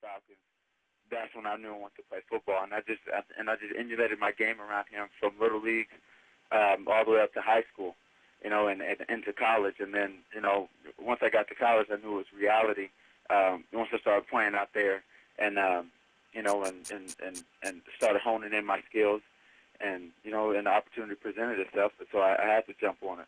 Falcons, that's when I knew I wanted to play football. And I just emulated my game around him from little league all the way up to high school, and into college. And then, once I got to college, I knew it was reality. Once I started playing out there, and started honing in my skills, and the opportunity presented itself, so I had to jump on it.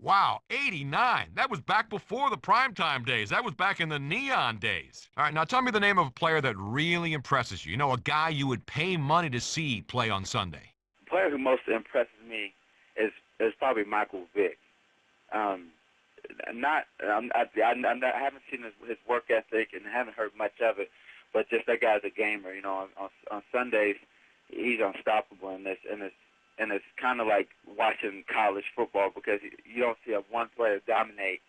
Wow, 89. That was back before the primetime days. That was back in the neon days. All right, now tell me the name of a player that really impresses you. A guy you would pay money to see play on Sunday. The player who most impresses me is probably Michael Vick. I haven't seen his work ethic and haven't heard much of it, but just that guy's a gamer. On Sundays, he's unstoppable in this, and it's kind of like watching college football, because you don't see one player dominate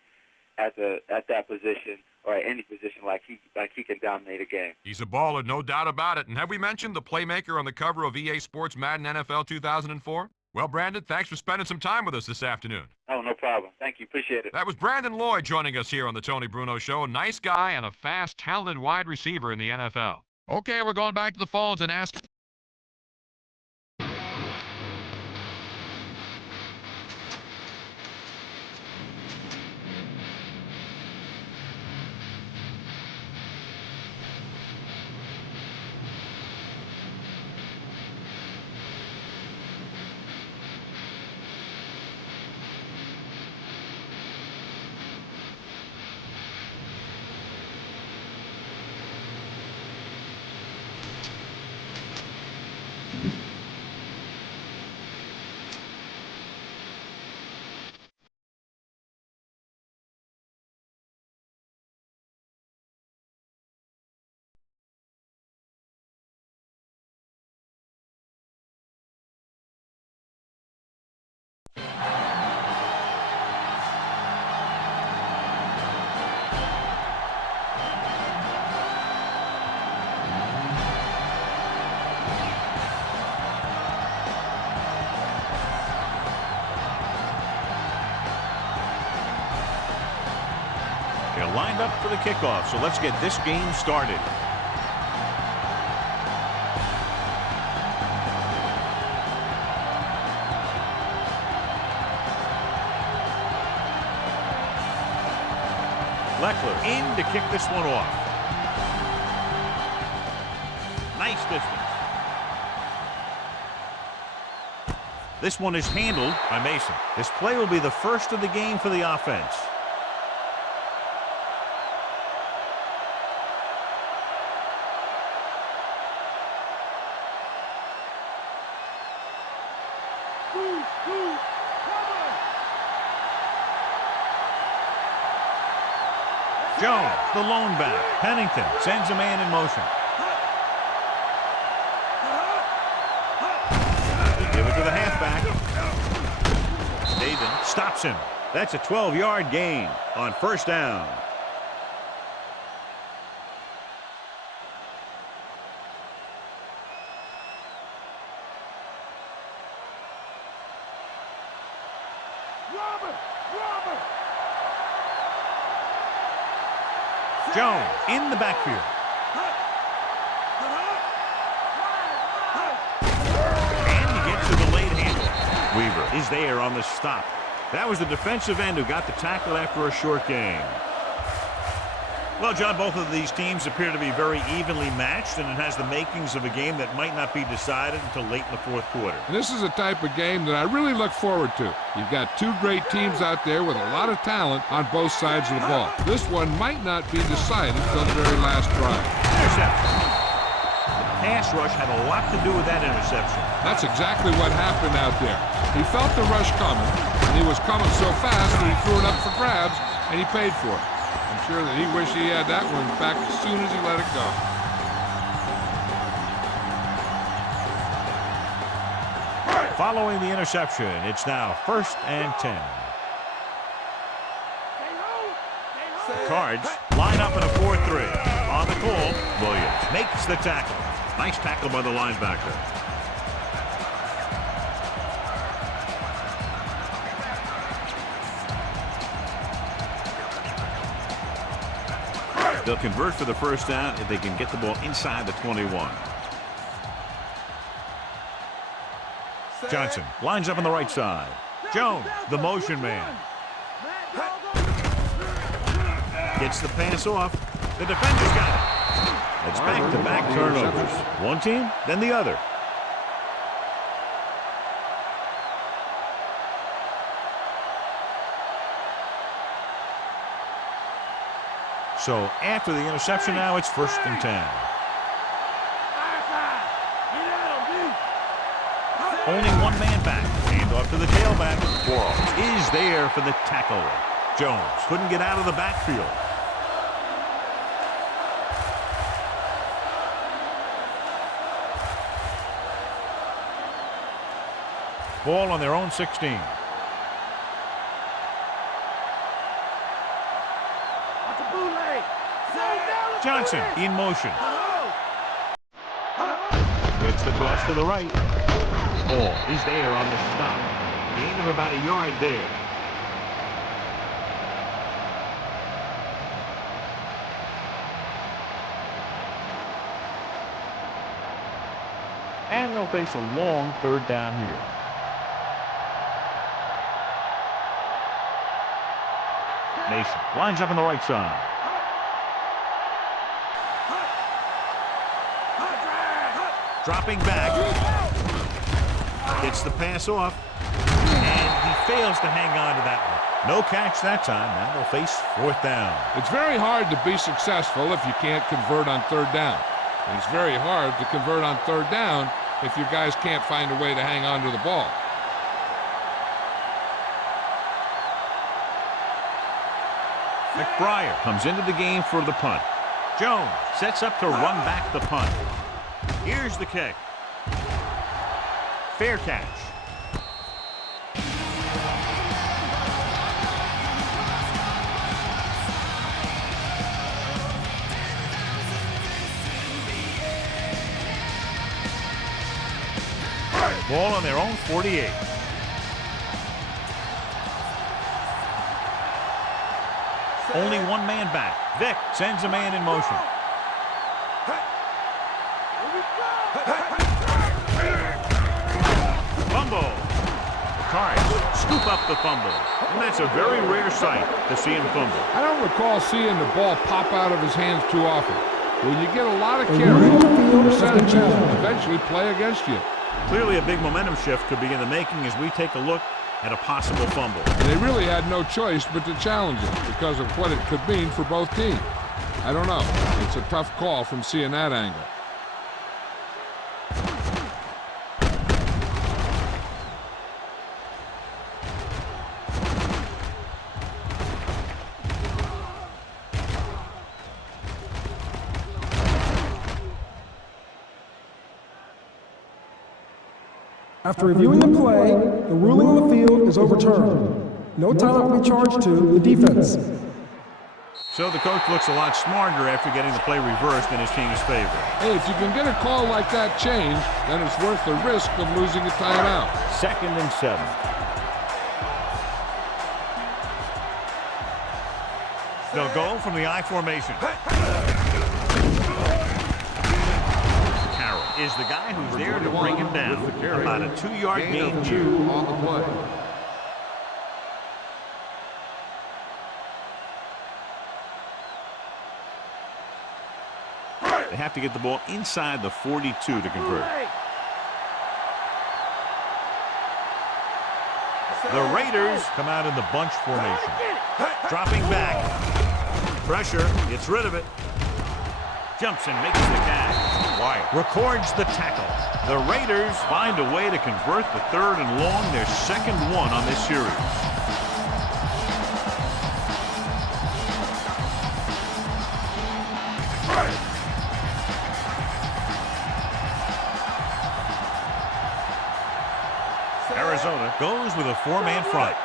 at that position or at any position like he can dominate a game. He's a baller, no doubt about it. And have we mentioned the playmaker on the cover of EA Sports Madden NFL 2004? Well, Brandon, thanks for spending some time with us this afternoon. Oh, no problem. Thank you. Appreciate it. That was Brandon Lloyd joining us here on the Tony Bruno Show. Nice guy and a fast, talented wide receiver in the NFL. Okay, we're going back to the phones and ask... They're lined up for the kickoff, so let's get this game started. Leckler in to kick this one off. Nice distance. This one is handled by Mason. This play will be the first of the game for the offense. Jones, the lone back. Pennington sends a man in motion. They give it to the halfback. David stops him. That's a 12-yard gain on first down. Jones in the backfield. And he gets to the late handle. Weaver is there on the stop. That was the defensive end who got the tackle after a short game. Well, John, both of these teams appear to be very evenly matched, and it has the makings of a game that might not be decided until late in the fourth quarter. And this is a type of game that I really look forward to. You've got two great teams out there with a lot of talent on both sides of the ball. This one might not be decided until the very last drive. Interception. The pass rush had a lot to do with that interception. That's exactly what happened out there. He felt the rush coming, and he was coming so fast that he threw it up for grabs, and he paid for it. I'm sure that he wished he had that one back as soon as he let it go. Following the interception, it's now 1st and 10. The Cards line up in a 4-3. On the call, Williams makes the tackle. Nice tackle by the linebacker. They'll convert for the first down if they can get the ball inside the 21. Johnson lines up on the right side. Jones, the motion man. Gets the pass off. The defender's got it. It's back-to-back turnovers. One team, then the other. So after the interception now, it's 1st and 10. Only one man back. Hand off to the tailback. Quarles is there for the tackle. Jones couldn't get out of the backfield. Ball on their own 16. Johnson in motion. It's the toss to the right. Ball is there on the stop. Gain of about a yard there. And they'll face a long 3rd down here. Mason lines up on the right side. Dropping back. Gets the pass off. And he fails to hang on to that one. No catch that time. Now they'll face 4th down. It's very hard to be successful if you can't convert on 3rd down. And it's very hard to convert on 3rd down if your guys can't find a way to hang on to the ball. McBriar comes into the game for the punt. Jones sets up to run back the punt. Here's the kick. Fair catch. Ball on their own 48. Only one man back. Vick sends a man in motion. Fumble. The Cards scoop up the fumble. And that's a very rare sight to see him fumble. I don't recall seeing the ball pop out of his hands too often. When you get a lot of carries, percentages eventually play against you. Clearly a big momentum shift could be in the making as we take a look at a possible fumble. They really had no choice but to challenge it because of what it could mean for both teams. I don't know. It's a tough call from seeing that angle. After reviewing the play, the ruling on the field is overturned. No timeout will be charged to the defense. So the coach looks a lot smarter after getting the play reversed in his team's favor. Hey, if you can get a call like that changed, then it's worth the risk of losing a timeout. 2nd and 7. They'll go from the I formation. Is the guy who's there to bring him down. About a 2-yard gain of 2 on the play. They have to get the ball inside the 42 to convert. The Raiders come out in the bunch formation. Dropping back. Pressure. Gets rid of it. Jumps and makes the catch. Wyatt records the tackle. The Raiders find a way to convert the 3rd and long, their 2nd one on this series. Arizona goes with a 4-man front.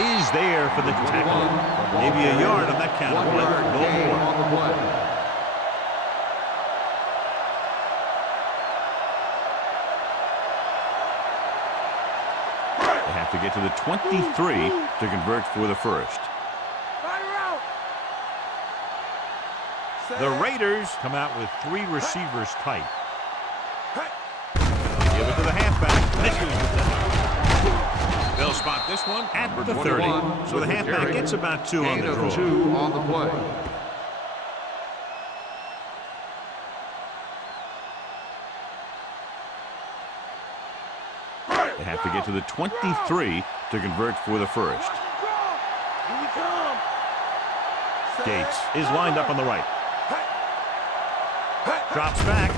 Is there for the tackle. Maybe a yard on that count. No more. have to get to the 23 to convert for the first. The Raiders come out with 3 receivers tight. Give it to the halfback. Misses with that. They'll spot this one at the 30. So the halfback gets about 2 on the draw. 2 on the play. They have to get to the 23 to convert for the first. Gates is lined up on the right. Drops back.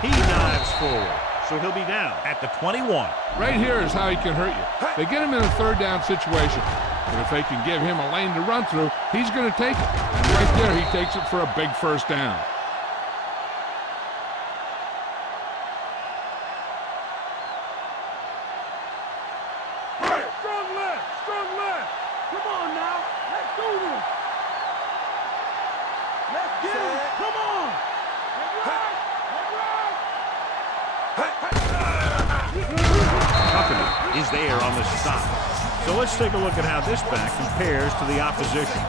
He dives forward, so he'll be down at the 21. Right here is how he can hurt you. They get him in a third down situation, and if they can give him a lane to run through, he's going to take it. And right there, he takes it for a big first down. Strong left. Come on now, let's do this. Let's get him. Come on. Company is there on the stop. So let's take a look at how this back compares to the opposition.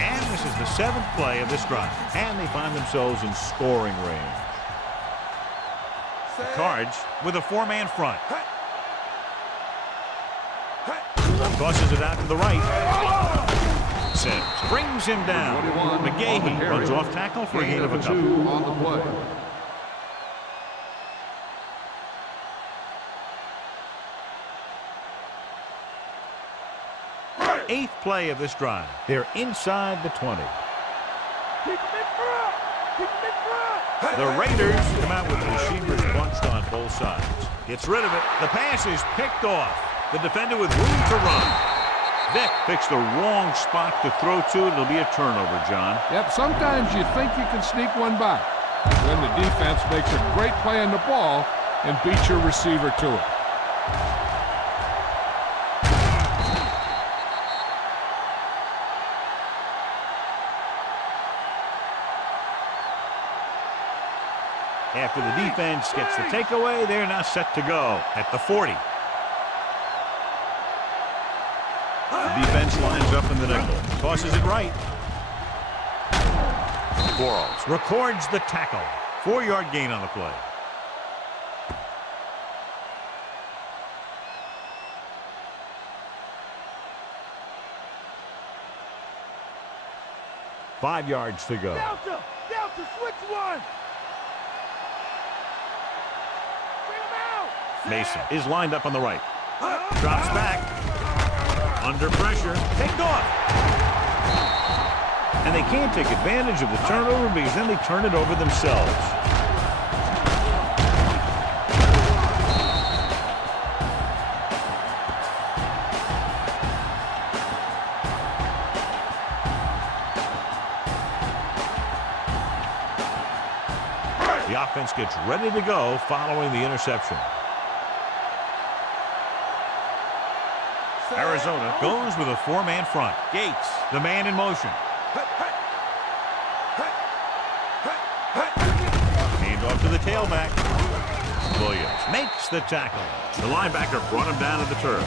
And this is the 7th play of this drive. And they find themselves in scoring range. The Cards with a 4-man front. Tosses it out to the right. Sims brings him down. McGahee runs off tackle for a gain of a couple. 2 on the play. Eighth play of this drive. They're inside the 20. The Raiders come out with the receivers bunched on both sides. Gets rid of it. The pass is picked off. The defender with room to run. Vick picks the wrong spot to throw to. It'll be a turnover, John. Yep, sometimes you think you can sneak one by. Then the defense makes a great play on the ball and beats your receiver to it. After the defense gets the takeaway, they're now set to go at the 40. The defense lines up in the nickel. Tosses it right. Quarles records the tackle. 4-yard gain on the play. Five yards to go. Delta, switch one. Mason is lined up on the right. Drops back. Under pressure. Picked off. And they can't take advantage of the turnover because then they turn it over themselves. The offense gets ready to go following the interception. Arizona goes with a 4-man front. Gates, the man in motion. Hand off to the tailback. Williams makes the tackle. The linebacker brought him down to the turf.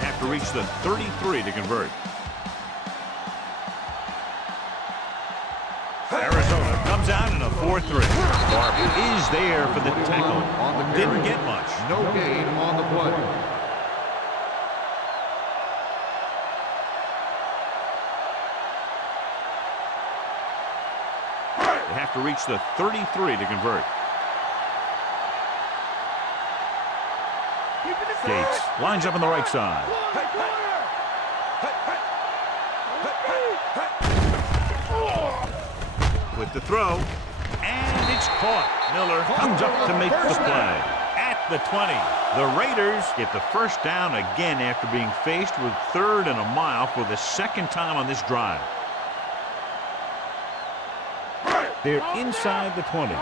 They have to reach the 33 to convert. Arizona comes out in a 4-3. Barber is there for the tackle. Didn't get much. No gain on the play. They have to reach the 33 to convert. Gates lines up on the right side. With the throw, and it's caught. Miller comes up to make the play. At the 20, the Raiders get the first down again after being faced with 3rd and a mile for the 2nd time on this drive. They're inside the 20.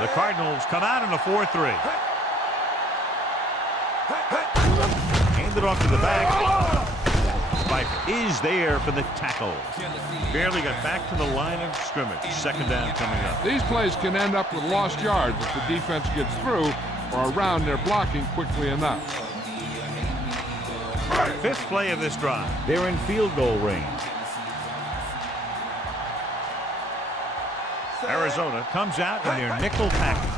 The Cardinals come out in a 4-3. Handed off to the back. Pfeiffer is there for the tackle. Barely got back to the line of scrimmage. Second down coming up. These plays can end up with lost yards if the defense gets through or around their blocking quickly enough. Fifth play of this drive. They're in field goal range. Arizona comes out in their nickel package.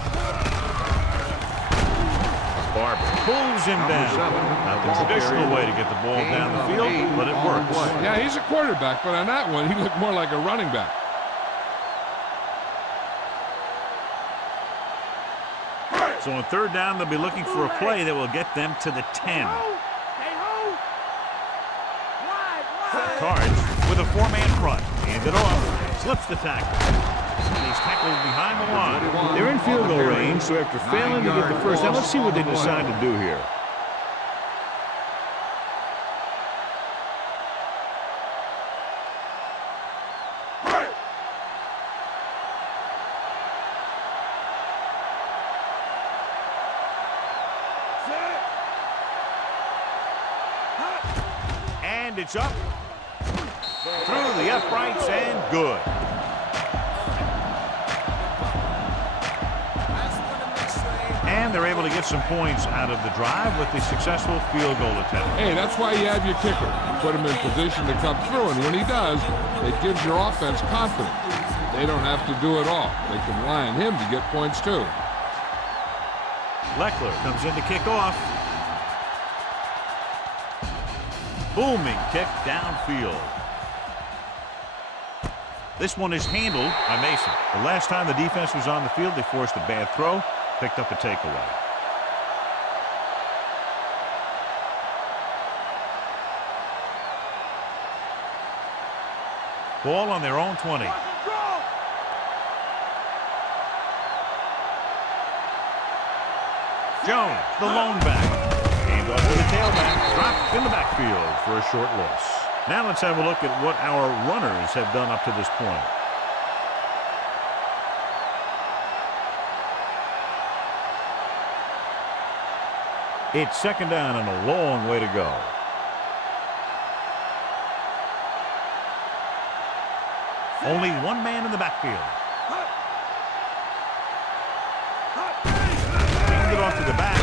Barber pulls him down. Not the traditional way to get the ball down the field, but it works. Yeah, he's a quarterback, but on that one, he looked more like a running back. So on third down, they'll be looking for a play that will get them to the 10. Cards with a four-man front. Hand it off. Slips the tackle. And he's tackled behind the line. They're in field goal range, so after failing to get the first down, let's see what they decide to do here. And it's up. Through the uprights and good. And they're able to get some points out of the drive with the successful field goal attempt. Hey, that's why you have your kicker. You put him in position to come through, and when he does, it gives your offense confidence. They don't have to do it all. They can rely on him to get points too. Leckler comes in to kick off. Booming kick downfield. This one is handled by Mason. The last time the defense was on the field, they forced a bad throw, picked up a takeaway. Ball on their own 20. Jones, the lone back. Hand off to the tailback. Dropped in the backfield for a short loss. Now let's have a look at what our runners have done up to this point. It's second down and a long way to go. Only one man in the backfield. Hand it off to the back.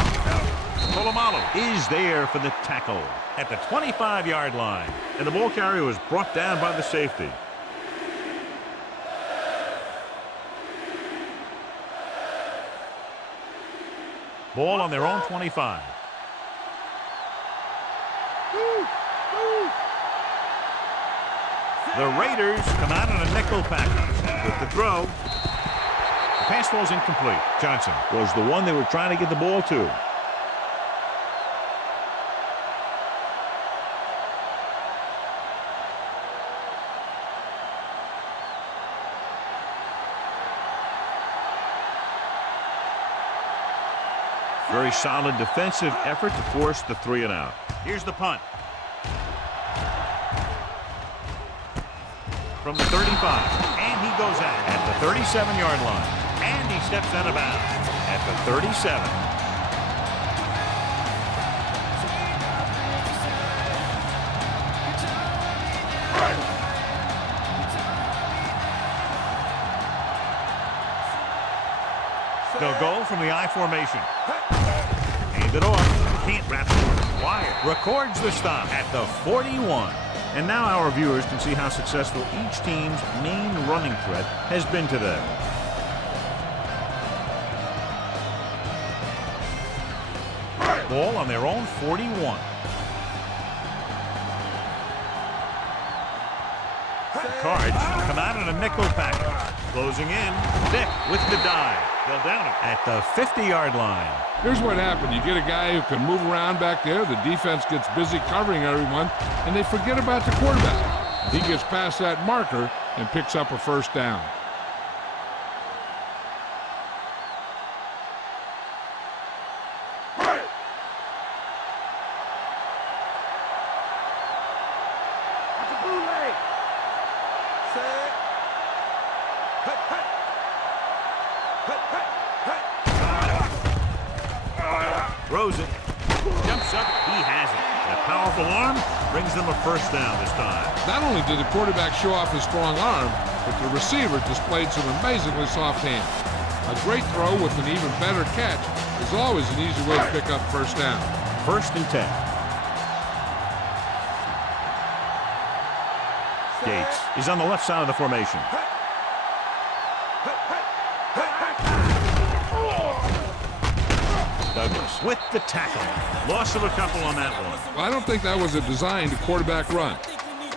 Polamalu is there for the tackle at the 25-yard line. And the ball carrier was brought down by the safety. Ball on their own 25. The Raiders come out in a nickel package with the throw. The pass falls incomplete. Johnson was the one they were trying to get the ball to. Very solid defensive effort to force the 3-and-out. Here's the punt. From the 35, and he goes out at the 37-yard line. And he steps out of bounds at the 37. They'll go from the I formation. Hand it off. Can't wrap it. Wyatt records the stop at the 41. And now our viewers can see how successful each team's main running threat has been today. Ball on their own 41. Cards come out in a nickel package. Closing in. Vick with the dive. They'll down it at the 50-yard line. Here's what happened. You get a guy who can move around back there. The defense gets busy covering everyone, and they forget about the quarterback. He gets past that marker and picks up a first down. Throws it. Jumps up. He has it. And a powerful arm brings them a first down this time. Not only did the quarterback show off his strong arm, but the receiver displayed some amazingly soft hands. A great throw with an even better catch is always an easy way to pick up first down. 1st and 10. Gates is on the left side of the formation. Douglas with the tackle. Loss of a couple on that one. Well, I don't think that was a designed quarterback run,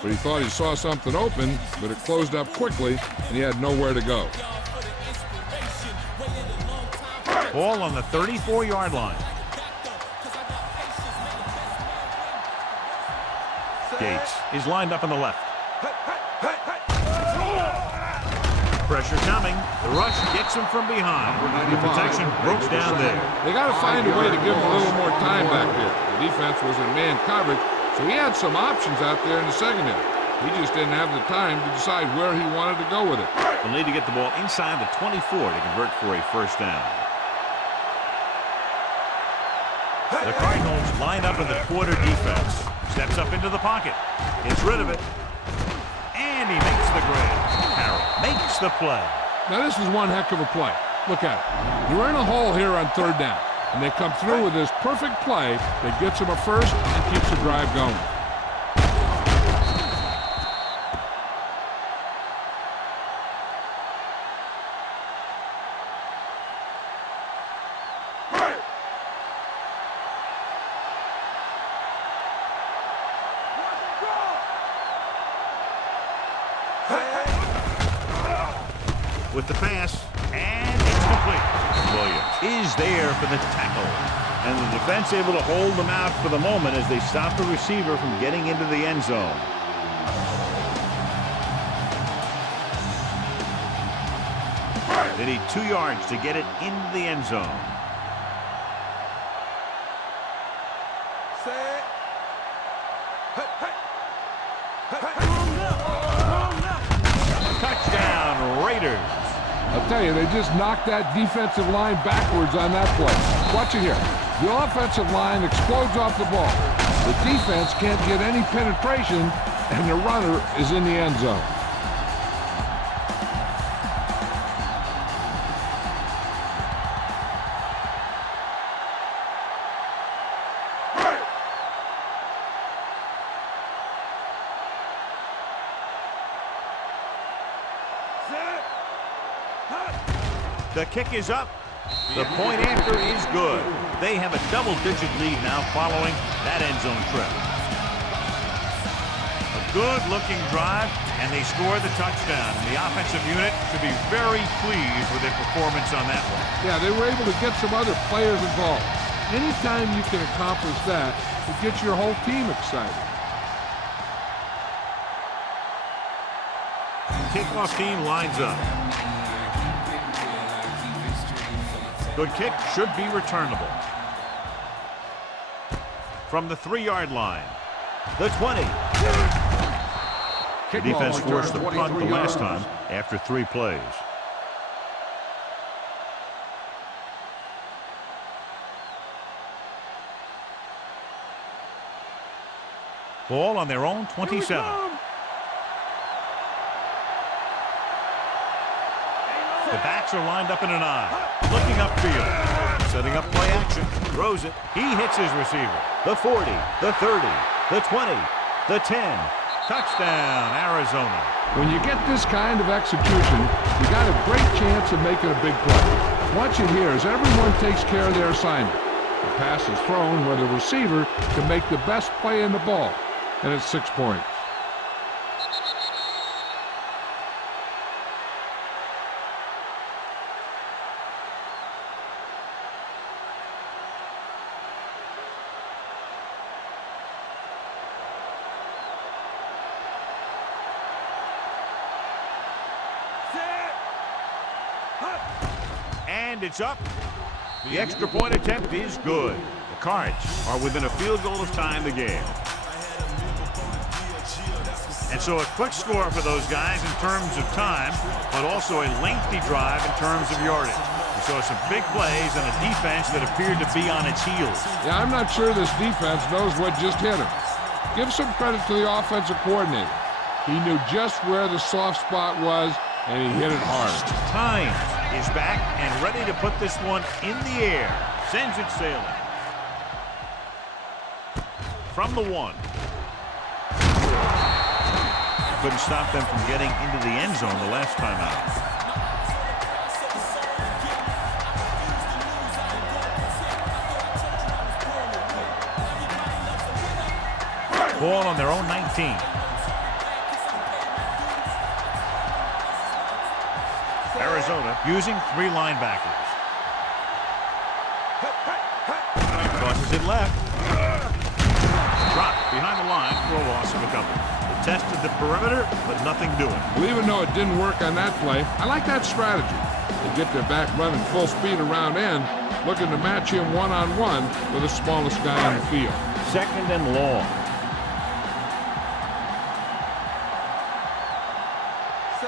but he thought he saw something open, but it closed up quickly, and he had nowhere to go. Ball on the 34-yard line. Gates is lined up on the left. Pressure coming. The rush gets him from behind. The protection broke down there. They got to find a way to give him a little more time back there. The defense was in man coverage, so he had some options out there in the secondary. He just didn't have the time to decide where he wanted to go with it. They'll need to get the ball inside the 24 to convert for a first down. The Cardinals line up in the quarter defense. Steps up into the pocket. Gets rid of it. And he makes the grab. Carroll makes the play. Now this is one heck of a play. Look at it. You're in a hole here on 3rd down, and they come through with this perfect play that gets them a first and keeps the drive going. With the pass, and it's complete. Williams is there for the tackle. And the defense able to hold them out for the moment as they stop the receiver from getting into the end zone. They need 2 yards to get it into the end zone. Touchdown, Raiders. I'll tell you, they just knocked that defensive line backwards on that play. Watch it here. The offensive line explodes off the ball. The defense can't get any penetration, and the runner is in the end zone. The kick is up. The point after is good. They have a double-digit lead now following that end zone trip. A good-looking drive, and they score the touchdown. And the offensive unit should be very pleased with their performance on that one. Yeah, they were able to get some other players involved. Anytime you can accomplish that, it gets your whole team excited. Kickoff team lines up. Good kick, should be returnable. From the 3-yard line, the 20. The defense forced the punt the last time after 3 plays. Ball on their own 27. The backs are lined up in an I. Looking upfield. Setting up play action. Throws it. He hits his receiver. The 40, the 30, the 20, the 10. Touchdown, Arizona. When you get this kind of execution, you got a great chance of making a big play. Watch it here as everyone takes care of their assignment. The pass is thrown where the receiver can make the best play in the ball, and it's 6 points. And it's up. The extra point attempt is good. The Cards are within a field goal of tying the game. And so a quick score for those guys in terms of time, but also a lengthy drive in terms of yardage. We saw some big plays and a defense that appeared to be on its heels. Yeah, I'm not sure this defense knows what just hit him. Give some credit to the offensive coordinator. He knew just where the soft spot was, and he hit it hard. Time is back and ready to put this one in the air. Sends it sailing. From the 1. Couldn't stop them from getting into the end zone the last time out. Ball on their own 19. Arizona using 3 linebackers. Crosses it left. Dropped behind the line for a loss of a couple. They tested the perimeter, but nothing doing. Well, even though it didn't work on that play, I like that strategy. They get their back running full speed around end, looking to match him one-on-one with the smallest guy on the field. 2nd and long.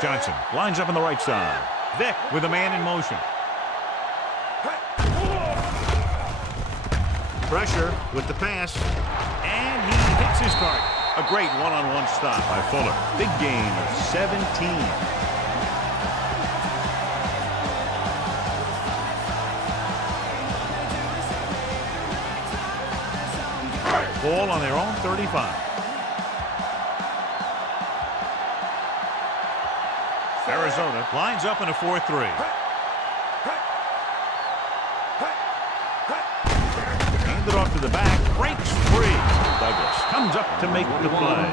Johnson lines up on the right side. Vick with a man in motion. Pressure with the pass, and he hits his target. A great one-on-one stop by Fuller. Big gain of 17. Ball on their own 35. Arizona lines up in a 4-3. Handed off to the back, breaks free. Douglas comes up to make the play.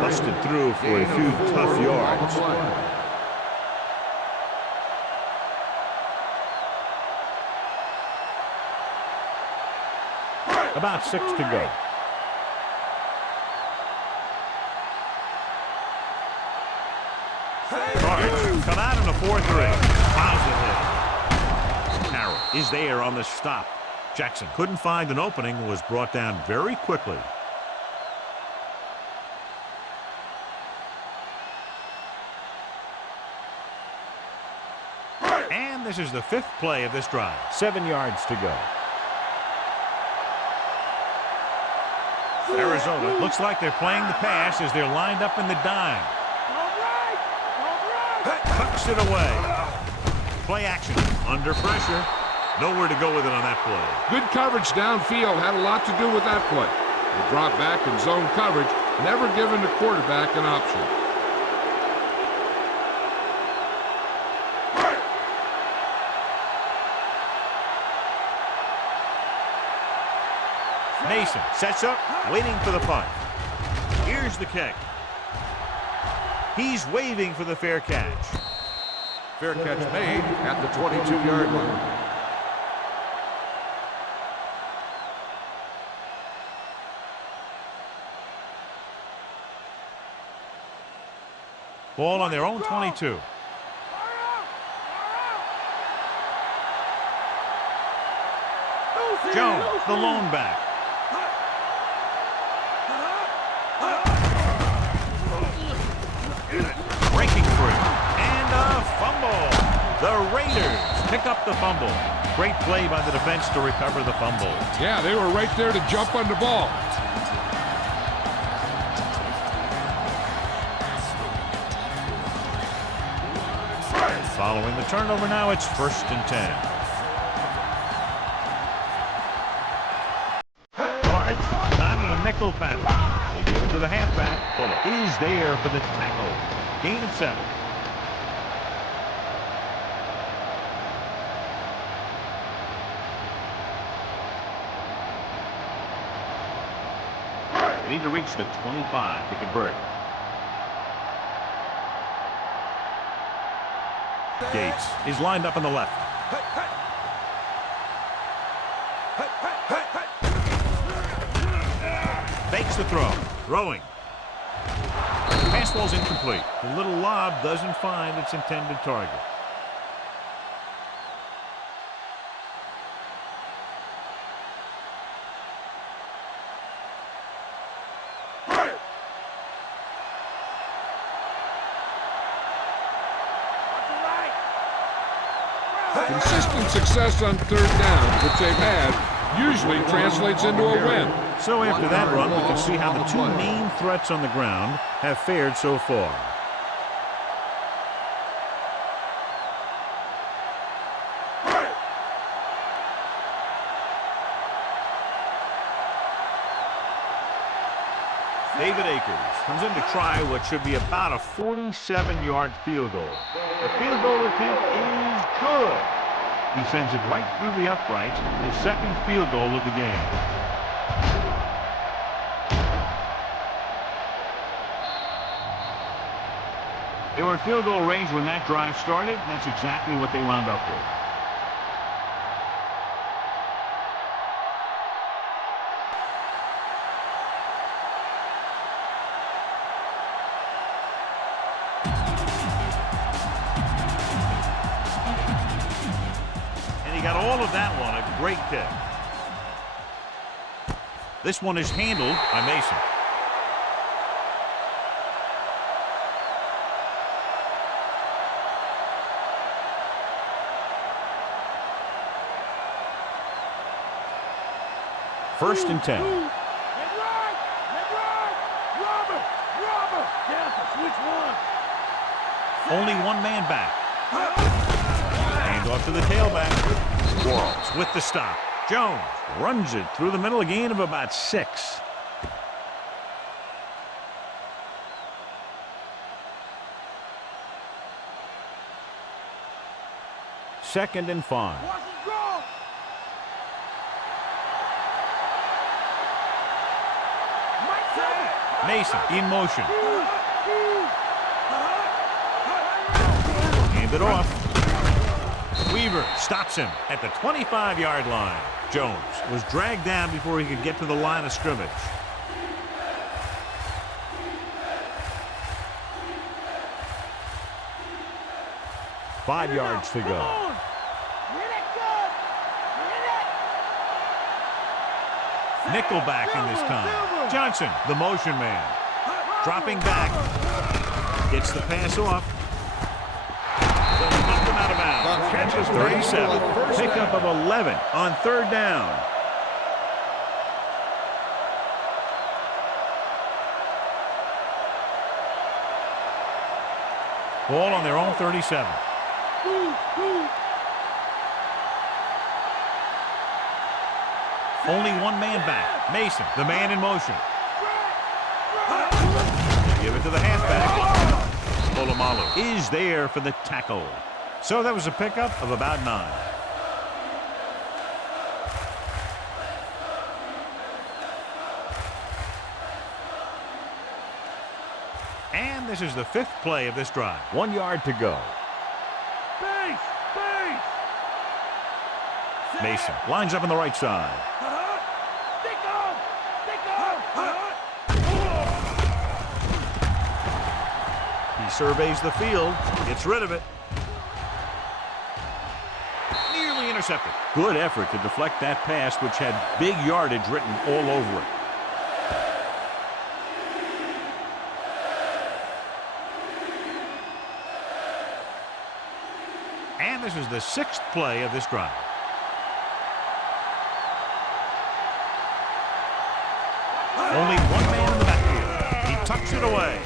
Busted through for a few tough yards. About 6 to go. Cards come out in a 4-3. Positive. Carroll is there on the stop. Jackson couldn't find an opening and was brought down very quickly. And this is the 5th play of this drive. 7 yards to go. Arizona looks like they're playing the pass as they're lined up in the dime. Tucks it away. Play action. Under pressure. Nowhere to go with it on that play. Good coverage downfield had a lot to do with that play. The drop back in zone coverage, never giving the quarterback an option. Mason sets up, waiting for the punt. Here's the kick. He's waving for the fair catch. Fair catch made at the 22-yard line. Ball on their own 22. Jones, the lone back. Breaking free. And a fumble. The Raiders pick up the fumble. Great play by the defense to recover the fumble. Yeah, they were right there to jump on the ball. Following the turnover now, it's 1st and 10. Time of the nickel pass. They give it to the halfback. Fuller is there for the tackle. Gain of 7. They need to reach the 25 to convert. Gates is lined up on the left. Fakes the throw. Throwing. Pass ball's incomplete. The little lob doesn't find its intended target. Consistent success on third down, which they've had, usually translates into a win. So after that run, we can see how the two main threats on the ground have fared so far. David Akers comes in to try what should be about a 47-yard field goal. The field goal attempt is good. He sends it right through the uprights, his second field goal of the game. They were in field goal range when that drive started, and that's exactly what they wound up with. Got all of that one, a great kick. This one is handled by Mason. First and 10. Only one man back. Hand off to the tailback. Walls with the stop. Jones runs it through the middle, a gain of about 6. Second and 5. Mason in motion. Hand it off. Weaver stops him at the 25-yard line. Jones was dragged down before he could get to the line of scrimmage. Five yards to go. Nickelback in this time. Johnson, the motion man. Dropping back. Gets the pass off. Knocked him out of bounds. Catch is 37. Pickup of 11 on third down. Ball on their own 37. Only one man back. Mason, the man in motion. Give it to the halfback. Polamalu is there for the tackle. So that was a pickup of about 9. And this is the 5th play of this drive. 1 yard to go. Mason lines up on the right side. He surveys the field, gets rid of it. Nearly intercepted. Good effort to deflect that pass, which had big yardage written all over it. And this is the 6th play of this drive. Only one man in the backfield. He tucks it away.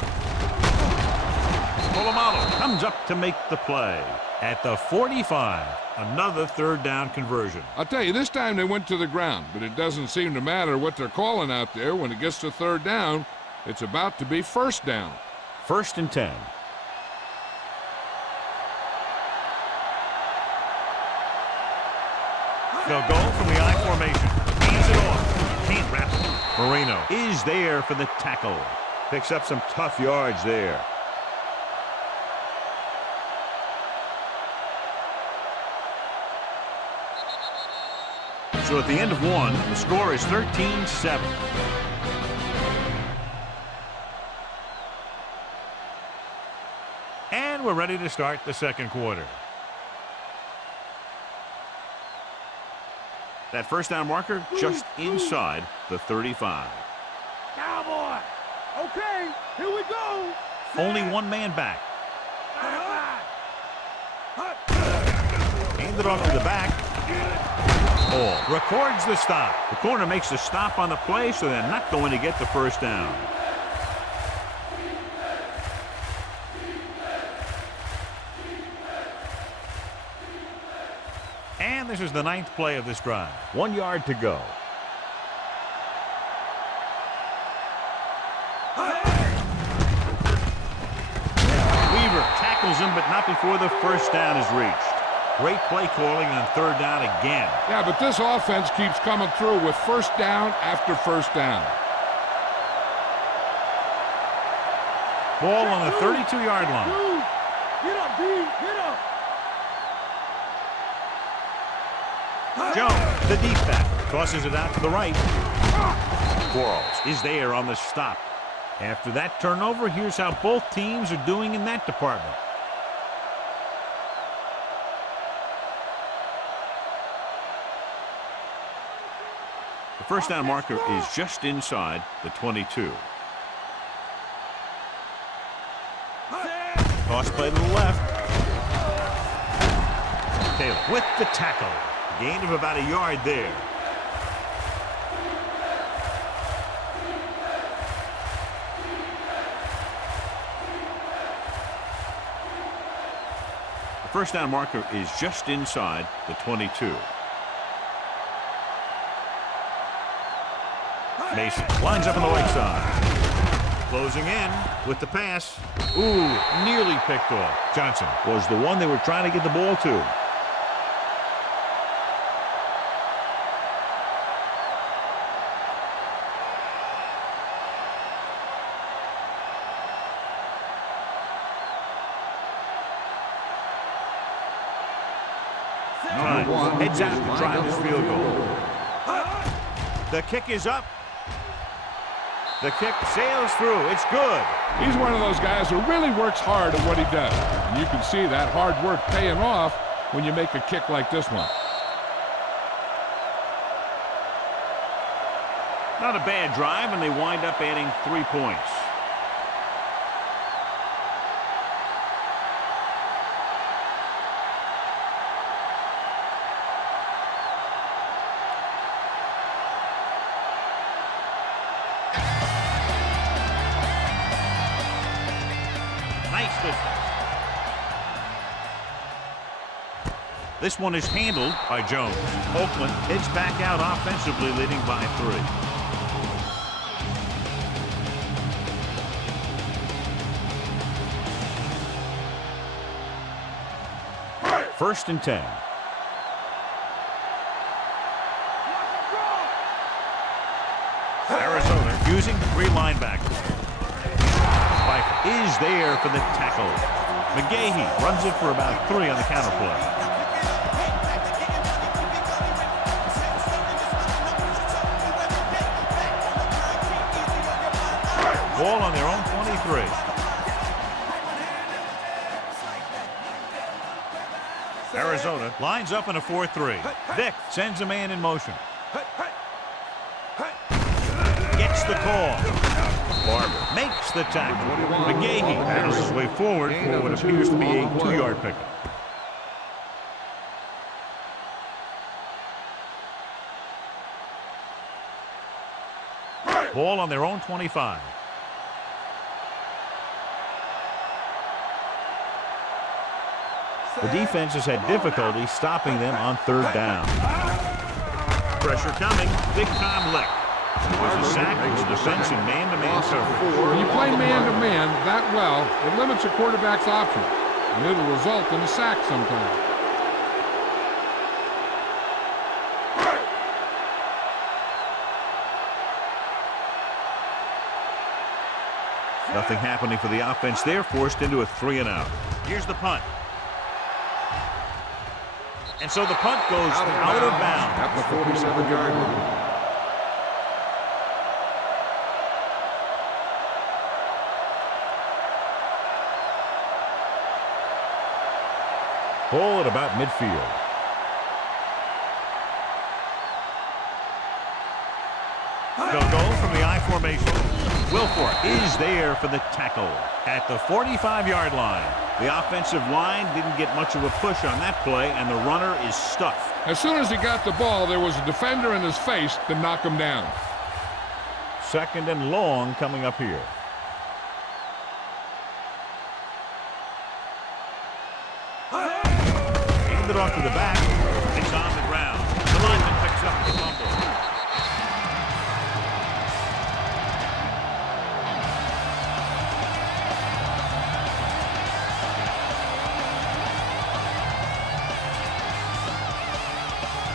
Polamalu comes up to make the play. At the 45, another third down conversion. I'll tell you, this time they went to the ground, but it doesn't seem to matter what they're calling out there. When it gets to third down, it's about to be first down. 1st and 10. They'll go from the I formation. Hands it off. Can't wrap it. Moreno is there for the tackle. Picks up some tough yards there. So at the end of 1, the score is 13-7. And we're ready to start the second quarter. That first down marker just inside the 35. Cowboy! Okay, here we go! Only one man back. Handed hand it off to the back. Ball records the stop. The corner makes the stop on the play, so they're not going to get the first down. And this is the 9th play of this drive. 1 yard to go. Weaver tackles him, but not before the first down is reached. Great play calling on 3rd down again. Yeah, but this offense keeps coming through with first down after first down. Ball on the 32-yard line. Get up, B. Get up. Jones, the deep back, tosses it out to the right. Quarles is there on the stop. After that turnover, here's how both teams are doing in that department. The first down marker is just inside the 22. Toss play to the left. Taylor with the tackle. Gain of about a yard there. The first down marker is just inside the 22. Mason lines up on the right side. Closing in with the pass. Ooh, nearly picked off. Johnson was the one they were trying to get the ball to. Heads out to try this field goal. The kick is up. The kick sails through. It's good. He's one of those guys who really works hard at what he does. And you can see that hard work paying off when you make a kick like this one. Not a bad drive, and they wind up adding 3 points. This one is handled by Jones. Oakland heads back out offensively, leading by 3. First and 10. Arizona using 3 linebackers. Pfeiffer is there for the tackle. McGahee runs it for about 3 on the counterplay. Ball on their own 23. Arizona lines up in a 4-3. Vick sends a man in motion. Gets the call. Barber makes the tackle. McGahee battles his way forward for what appears to be a 2-yard pickup. Ball on their own 25. The defense has had difficulty stopping them on 3rd down. Pressure coming. Big time lick. It was a sack with the defense in man-to-man coverage. When you play man-to-man that well, it limits a quarterback's options, and it'll result in a sack sometimes. Nothing happening for the offense there, forced into a 3-and-out. Here's the punt. And so the punt goes out of bounds. At the 47-yard line. Ball at about midfield. They'll go from the I formation. Wilfork is there for the tackle at the 45-yard line. The offensive line didn't get much of a push on that play, and the runner is stuffed. As soon as he got the ball, there was a defender in his face to knock him down. 2nd and long coming up here. Handed off to the back. It's on the ground. The lineman picks up the fumble.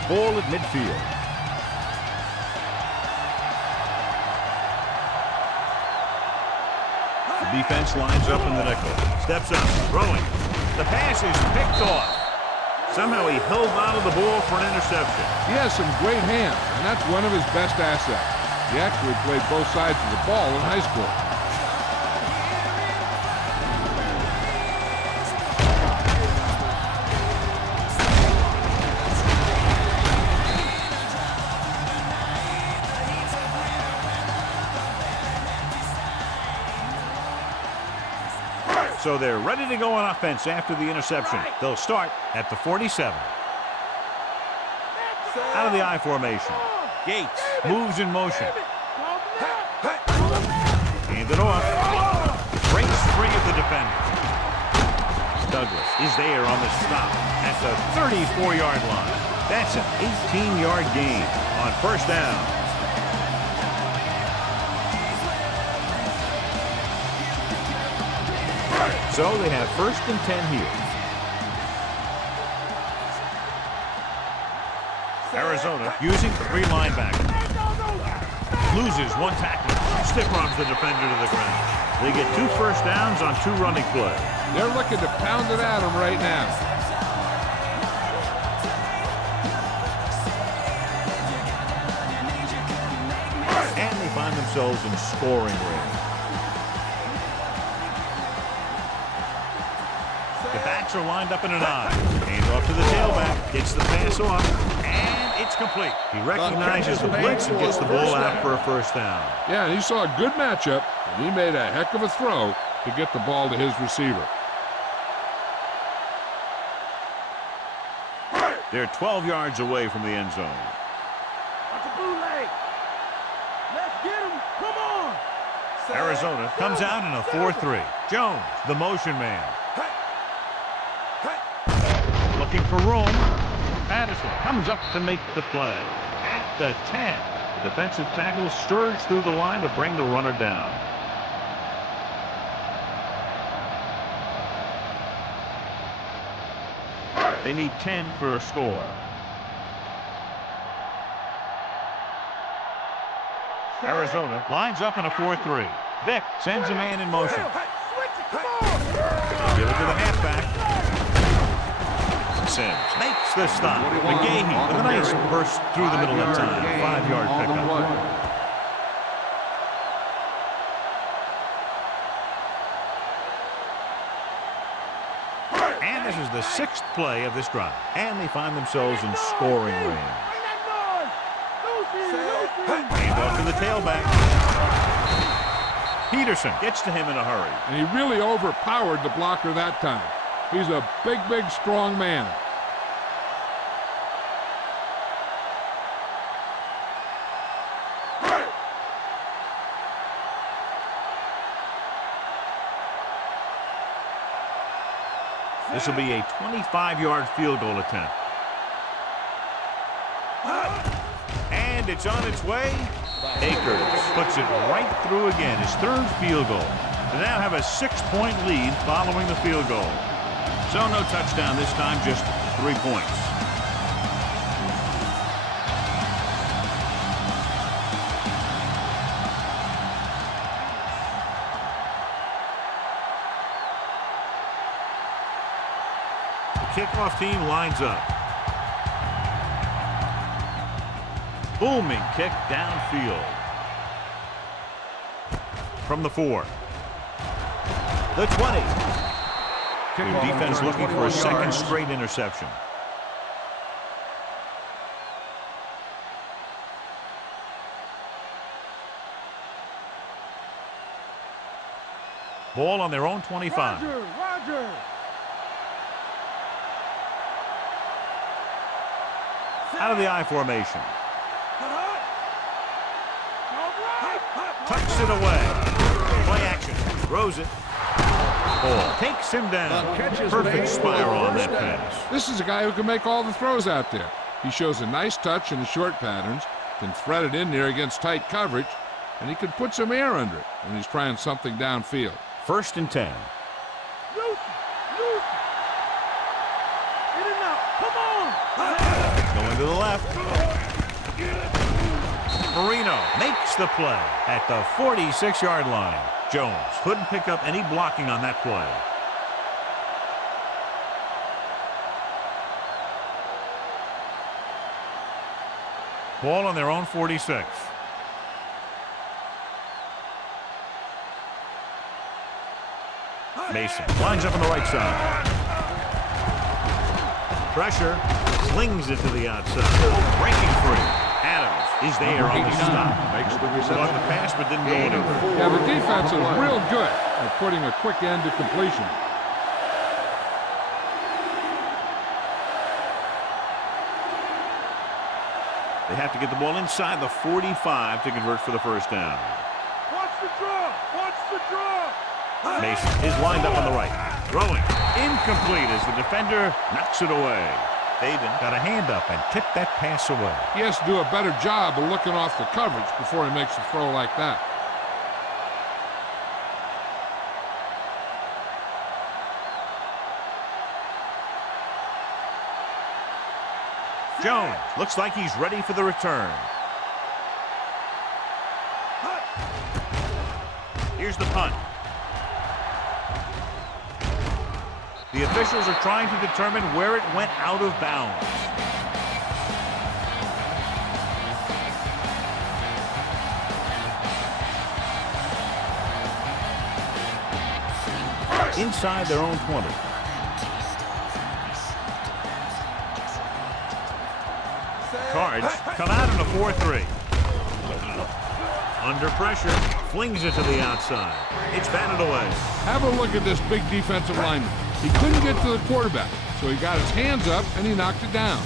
Ball at midfield. The defense lines up in the nickel. Steps up, throwing. The pass is picked off. Somehow he held onto the ball for an interception. He has some great hands, and that's one of his best assets. He actually played both sides of the ball in high school. So they're ready to go on offense after the interception. They'll start at the 47. Out of the I formation. Gates moves in motion. Hand it off. Breaks free of the defender. Douglas is there on the stop at the 34-yard line. That's an 18-yard gain on 1st down. So they have 1st and 10 here. Arizona using 3 linebackers. Loses 1 tackler. Stiff arms the defender to the ground. They get 2 first downs on 2 running plays. They're looking to pound it at him right now. And they find themselves in scoring range. The backs are lined up in an I. Hands off to the tailback. Gets the pass off. And it's complete. He recognizes the blitz and gets the ball out for a 1st down. Yeah, and he saw a good matchup, and he made a heck of a throw to get the ball to his receiver. They're 12 yards away from the end zone. Arizona comes out in a 4-3. Jones, the motion man. Looking for room. Patterson comes up to make the play. At the 10. The defensive tackle stirs through the line to bring the runner down. They need 10 for a score. Arizona lines up in a 4-3. Vick sends a man in motion. Give it to the halfback. Sims makes the stop. McGahee with a nice burst through the middle of time. 5-yard pickup. And this is the 6th play of this drive. And they find themselves in scoring range. Hand off to the tailback. Peterson gets to him in a hurry. And he really overpowered the blocker that time. He's a big, big, strong man. This will be a 25-yard field goal attempt. And it's on its way. Akers puts it right through again. His 3rd field goal. They now have a 6-point lead following the field goal. So no touchdown this time, just 3 points. The kickoff team lines up. Booming kick downfield. From the 4. The 20. The defense looking for a 2nd straight interception. Ball on their own 25. Out of the I formation. Tucks it away. Play action. Throws it. Ball takes him down. Perfect spiral on that pass. This is a guy who can make all the throws out there. He shows a nice touch in the short patterns, can thread it in there against tight coverage, and he can put some air under it when he's trying something downfield. 1st and 10. Going to the left. Marino makes the play at the 46-yard line. Jones couldn't pick up any blocking on that play. Ball on their own 46. Mason lines up on the right side. Pressure, slings it to the outside. Breaking free. Adams is there on the stop. Makes the Caught reception. the pass but didn't go anywhere. Yeah, the defense is real good at putting a quick end to completion. They have to get the ball inside the 45 to convert for the first down. Watch the draw. Watch the draw. Mason is lined up on the right. Throwing. Incomplete as the defender knocks it away. Baden got a hand up and tipped that pass away. He has to do a better job of looking off the coverage before he makes a throw like that. Jones looks like he's ready for the return. Here's the punt. The officials are trying to determine where it went out of bounds. Inside their own 20. Cards come out in a 4-3. Under pressure, flings it to the outside. It's batted away. Have a look at this big defensive lineman. He couldn't get to the quarterback, so he got his hands up and he knocked it down.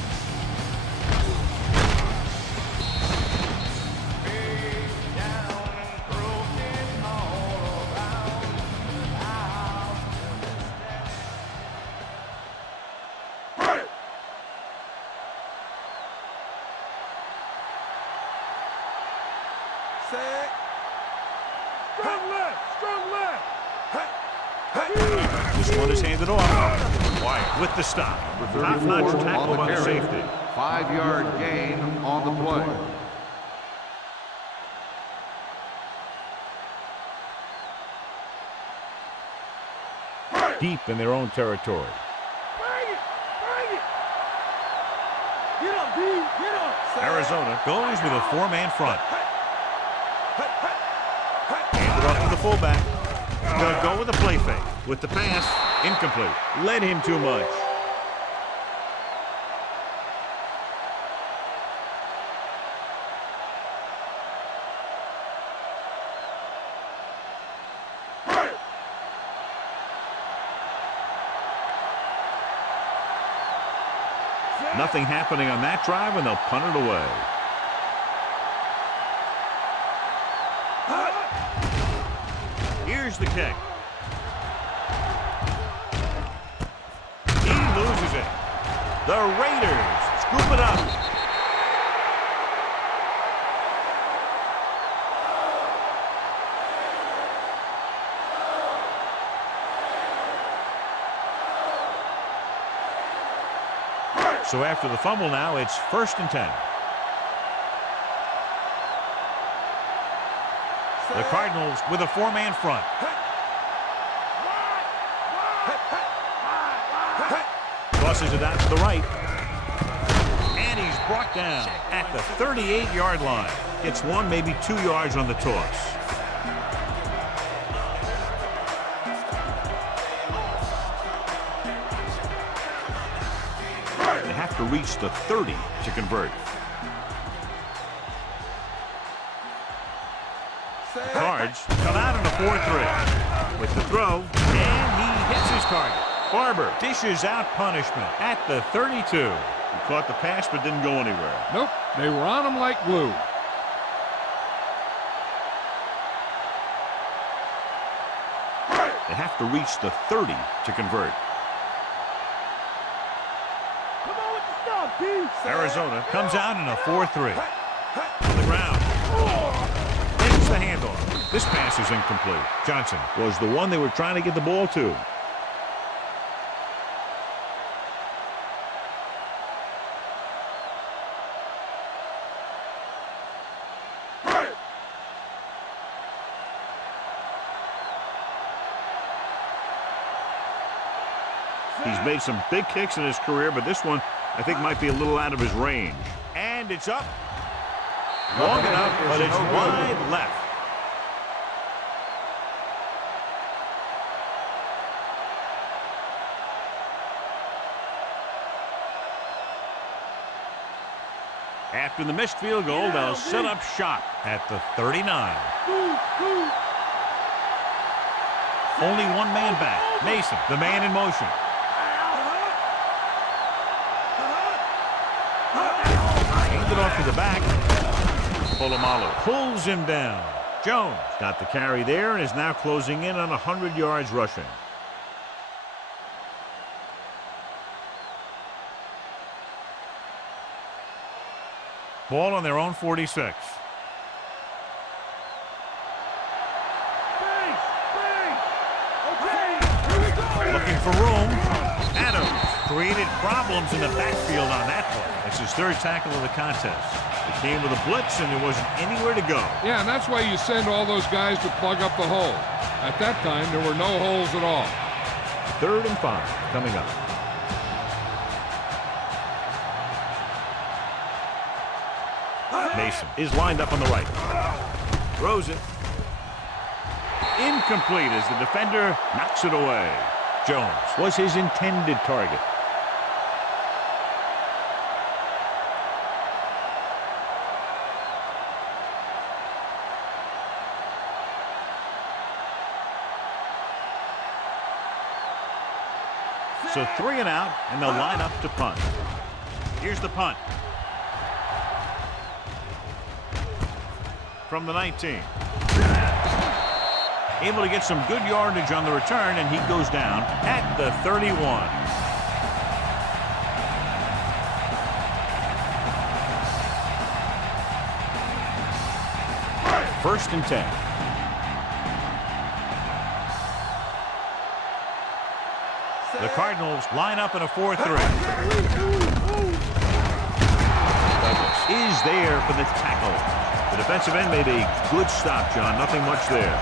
This one is handed off. Wyatt with the stop. Top-notch tackle by the safety. 5-yard gain on the play. Deep in their own territory. Arizona goes with a 4-man front. Handed off to the fullback. Gonna go with a play fake. With the pass, incomplete. Led him too much. Nothing happening on that drive, and they'll punt it away. Here's the kick. He loses it. The Raiders scoop it up. So after the fumble now, it's 1st and 10. The Cardinals with a 4-man front. Tosses it out to the right. And he's brought down at the 38-yard line. Gets 1, maybe 2 yards on the toss. They have to reach the 30 to convert. The Cards come out in a 4-3 with the throw, and he hits his target. Barber dishes out punishment at the 32. He caught the pass but didn't go anywhere. Nope, they were on him like glue. They have to reach the 30 to convert. Arizona comes out in a 4-3. On the ground. Hits the handoff. This pass is incomplete. Johnson was the one they were trying to get the ball to. He's made some big kicks in his career, but this one I think might be a little out of his range. And it's up. Long enough, but it's wide left. After the missed field goal, they'll set up shop at the 39. Only one man back. Mason, the man in motion. It off to the back. Polamalu pulls him down. Jones got the carry there and is now closing in on 100 yards rushing. Ball on their own 46. Looking for room. Adams created problems in the backfield on that play. That's his third tackle of the contest. It came with a blitz, and there wasn't anywhere to go. Yeah, and that's why you send all those guys to plug up the hole. At that time, there were no holes at all. 3rd and 5 coming up. Mason is lined up on the right. Throws it. Incomplete as the defender knocks it away. Jones was his intended target. So 3 and out, and they'll line up to punt. Here's the punt. From the 19. Able to get some good yardage on the return, and he goes down at the 31. First and 10. The Cardinals line up in a 4-3. Douglas is there for the tackle. The defensive end made a good stop, John. Nothing much there.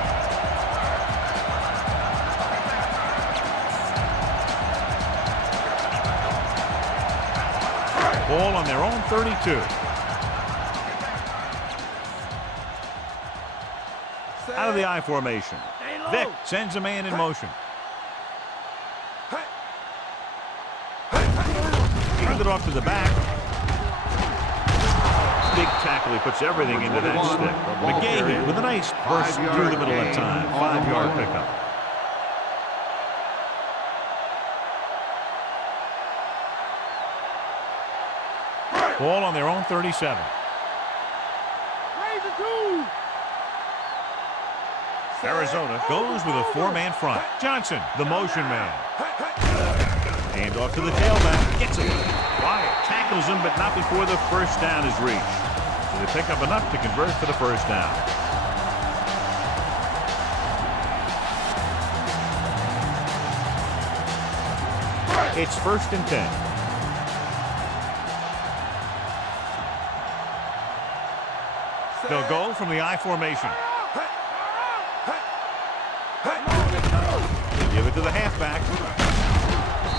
Ball on their own 32. Out of the I formation. Vick sends a man in motion. Hand it off to the back. Big tackle. He puts everything into that stick. McGahee with a nice burst through the middle of time. 5-yard pickup. Ball on their own 37. Arizona goes with a 4-man front. Johnson, the motion man. Hand off to the tailback. Gets it. Wyatt tackles him, but not before the first down is reached. So they pick up enough to convert for the first down. It's 1st and 10. They'll go from the I formation. They give it to the halfback.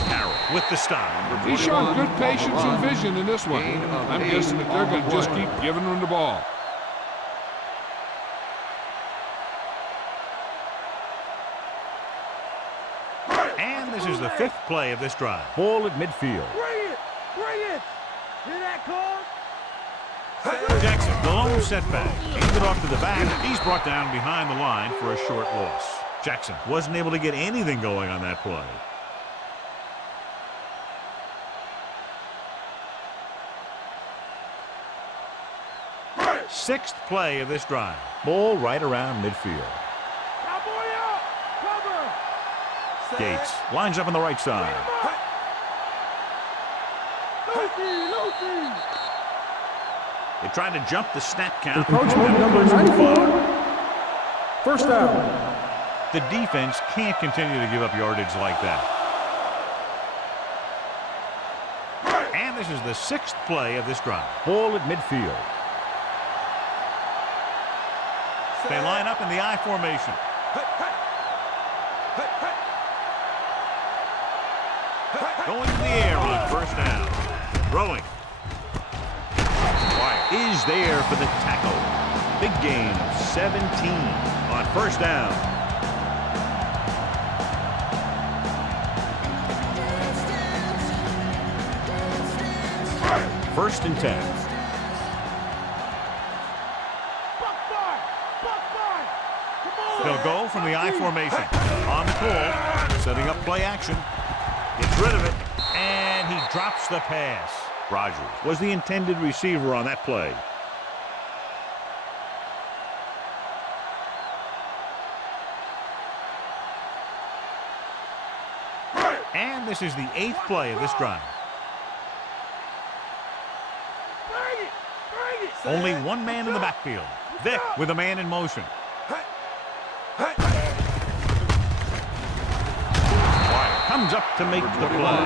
Carroll with the stop. He's shown good patience and vision in this one. I'm guessing that they're going to just keep giving him the ball. And this is the 5th play of this drive. Ball at midfield. Bring it! Bring it! Hear that call? Jackson, the lone setback. Handed off to the back. He's brought down behind the line for a short loss. Jackson wasn't able to get anything going on that play. Sixth play of this drive. Ball right around midfield. Cowboy out! Cover! Gates lines up on the right side. Lucy! They tried to jump the snap count. Encroachment number 94. First down. The defense can't continue to give up yardage like that. And this is the sixth play of this drive. Ball at midfield. They line up in the I formation. Going to the air on first down. Throwing. Wyatt is there for the tackle. Big gain of 17 on first down. First and 10. They'll go from the I formation. On the call, setting up play action. Gets rid of it, and he drops the pass. Rogers was the intended receiver on that play. And this is the eighth play of this drive. Only one man in the backfield. Vick with a man in motion. Wyatt comes up to make the play.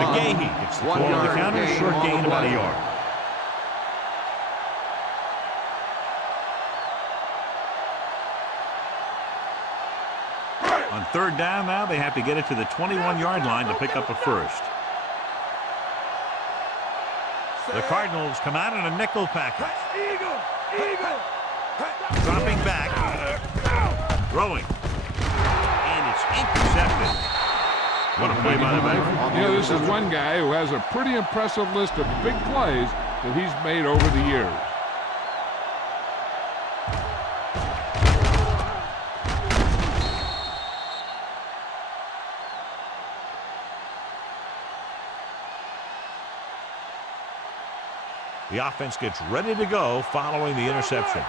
McGahee gets the call on the counter. Short gain about a yard. On third down now, they have to get it to the 21-yard line to pick up a first. The Cardinals come out in a nickel package. Dropping back. Throwing. And it's intercepted. What a play by the back. You know, this is one guy who has a pretty impressive list of big plays that he's made over the years. The offense gets ready to go following the interception.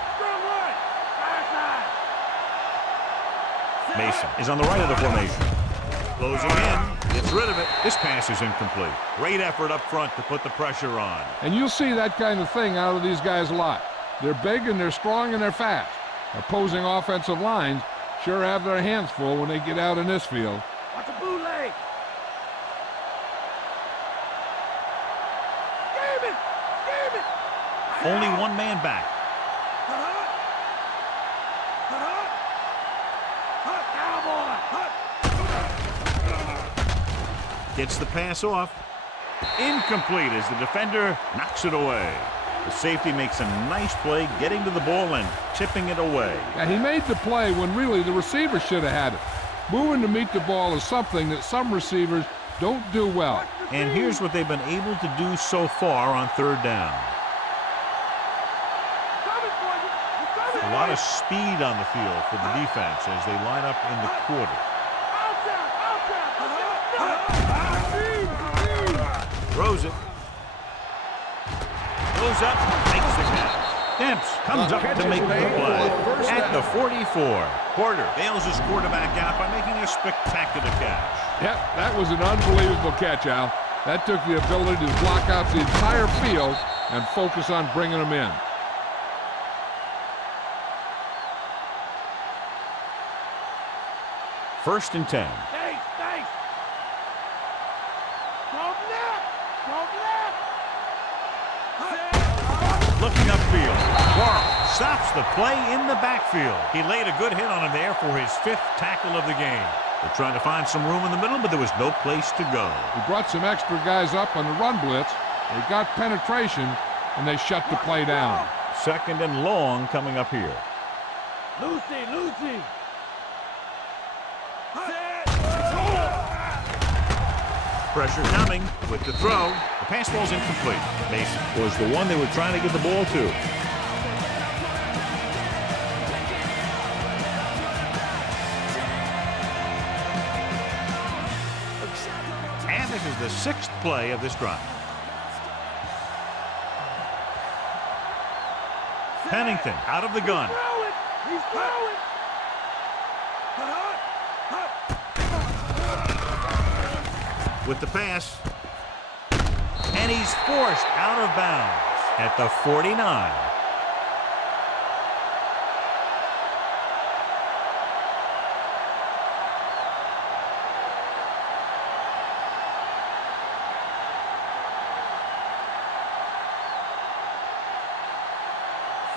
Mason is on the right of the formation. Closing in, gets rid of it. This pass is incomplete. Great effort up front to put the pressure on. And you'll see that kind of thing out of these guys a lot. They're big and they're strong and they're fast. Opposing offensive lines sure have their hands full when they get out in this field. Watch a bootleg. Only one man back. Gets the pass off. Incomplete as the defender knocks it away. The safety makes a nice play getting to the ball and tipping it away. And he made the play when really the receiver should have had it. Moving to meet the ball is something that some receivers don't do well. And here's what they've been able to do so far on third down. A lot of speed on the field for the defense as they line up in the quarter. Throws it. Goes up, makes the catch. Demps comes up to make the play. At the 44, Porter bails his quarterback out by making a spectacular catch. Yep, that was an unbelievable catch, Al. That took the ability to block out the entire field and focus on bringing them in. First and 10. Thanks. Looking upfield. Quarles stops the play in the backfield. He laid a good hit on him there for his fifth tackle of the game. They're trying to find some room in the middle, but there was no place to go. He brought some extra guys up on the run blitz. They got penetration, and they shut the play down. Second and long coming up here. Lucy. Pressure coming with the throw. The pass ball's incomplete. Mason was the one they were trying to get the ball to. 6th play of this drive. Pennington out of the gun. He's throwing. With the pass. And he's forced out of bounds at the 49.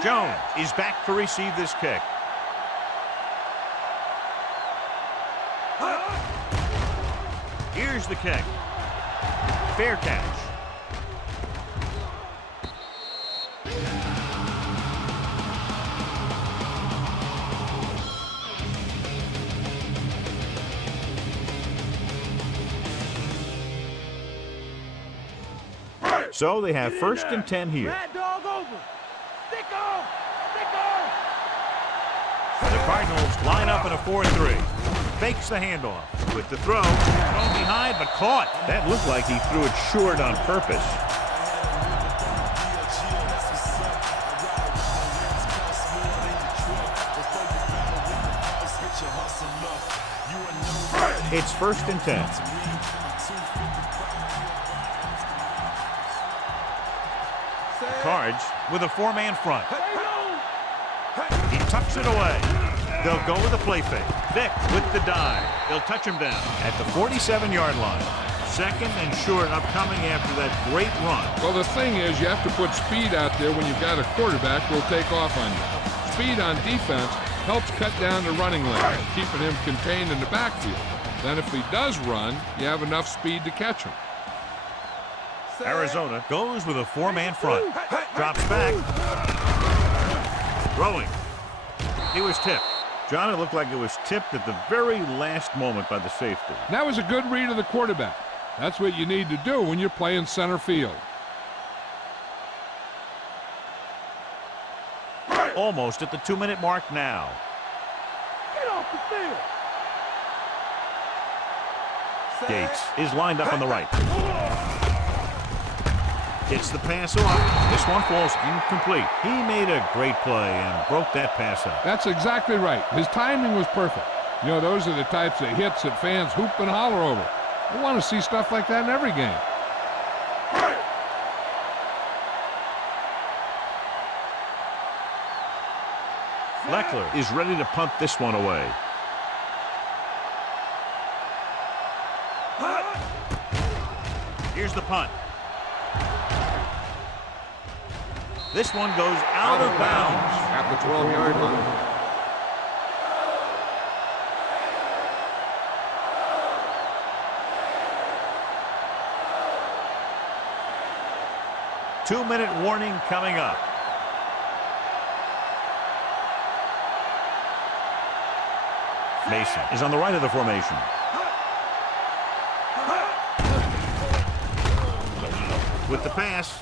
Jones is back to receive this kick. Here's the kick. Fair catch. So they have 1st and 10 here. Rat dog over. Stick on. Stick on. The Cardinals line up in a 4-3. Fakes the handoff. With the throw. Thrown behind, but caught. That looked like he threw it short on purpose. It's 1st and 10. Cards with a 4-man front. He tucks it away. They'll go with a play fake. Vick with the dive. They'll touch him down at the 47-yard line. 2nd and short upcoming after that great run. Well, the thing is, you have to put speed out there when you've got a quarterback who will take off on you. Speed on defense helps cut down the running lane, keeping him contained in the backfield. Then if he does run, you have enough speed to catch him. Arizona goes with a 4-man front. Drops back. Throwing. He was tipped. John, it looked like it was tipped at the very last moment by the safety. That was a good read of the quarterback. That's what you need to do when you're playing center field. Almost at the 2-minute mark now. Get off the field. Gates is lined up on the right. Gets the pass off. This one falls incomplete. He made a great play and broke that pass up. That's exactly right. His timing was perfect. You know, those are the types of hits that fans hoop and holler over. We want to see stuff like that in every game. Leckler is ready to punt this one away. Here's the punt. This one goes out of bounds at the 12-yard line. Two-minute warning coming up. Mason is on the right of the formation. With the pass.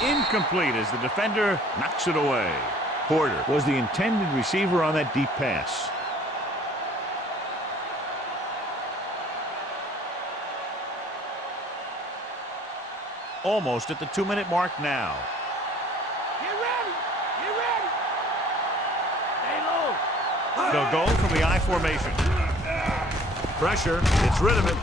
Incomplete as the defender knocks it away. Porter was the intended receiver on that deep pass. Almost at the 2-minute mark now. Get ready. Get ready. Stay low. They'll go from the I formation. Pressure. It's rid of it.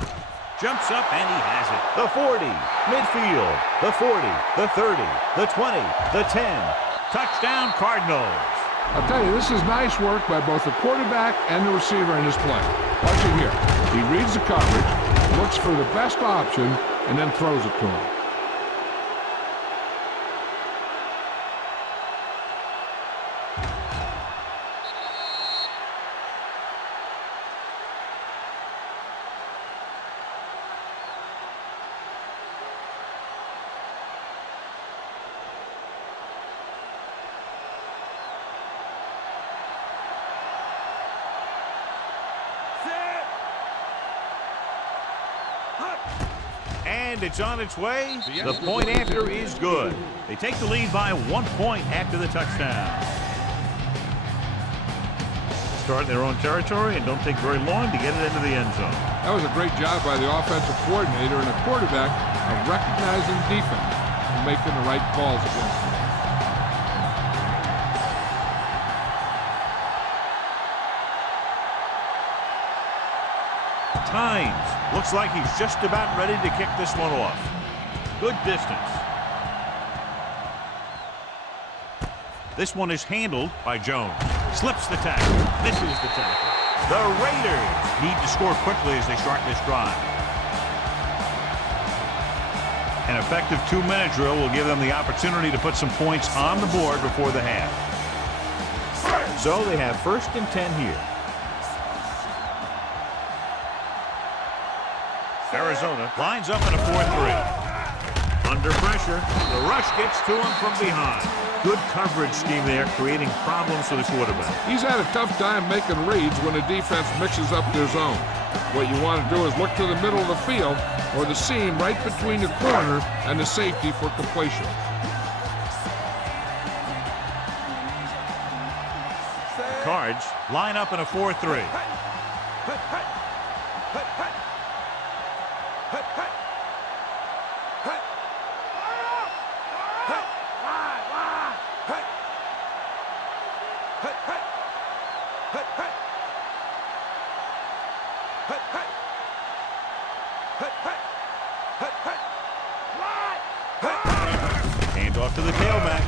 Jumps up and he has it. The 40. Midfield. The 40. The 30. The 20. The 10. Touchdown Cardinals. I'll tell you, this is nice work by both the quarterback and the receiver in this play. Watch it here. He reads the coverage, looks for the best option, and then throws it to him. And it's on its way. The point after is good. They take the lead by 1 point after the touchdown. Start in their own territory and don't take very long to get it into the end zone. That was a great job by the offensive coordinator and the quarterback of recognizing defense and making the right calls against them. Tynes looks like he's just about ready to kick this one off. Good distance. This one is handled by Jones. Slips the tackle. Misses the tackle. The Raiders need to score quickly as they start this drive. An effective 2-minute drill will give them the opportunity to put some points on the board before the half. So they have 1st and 10 here. Arizona lines up in a 4-3. Under pressure, the rush gets to him from behind. Good coverage scheme there, creating problems for the quarterback. He's had a tough time making reads when the defense mixes up their zone. What you want to do is look to the middle of the field or the seam right between the corner and the safety for completion. Cards line up in a 4-3. Hand off to the tailback.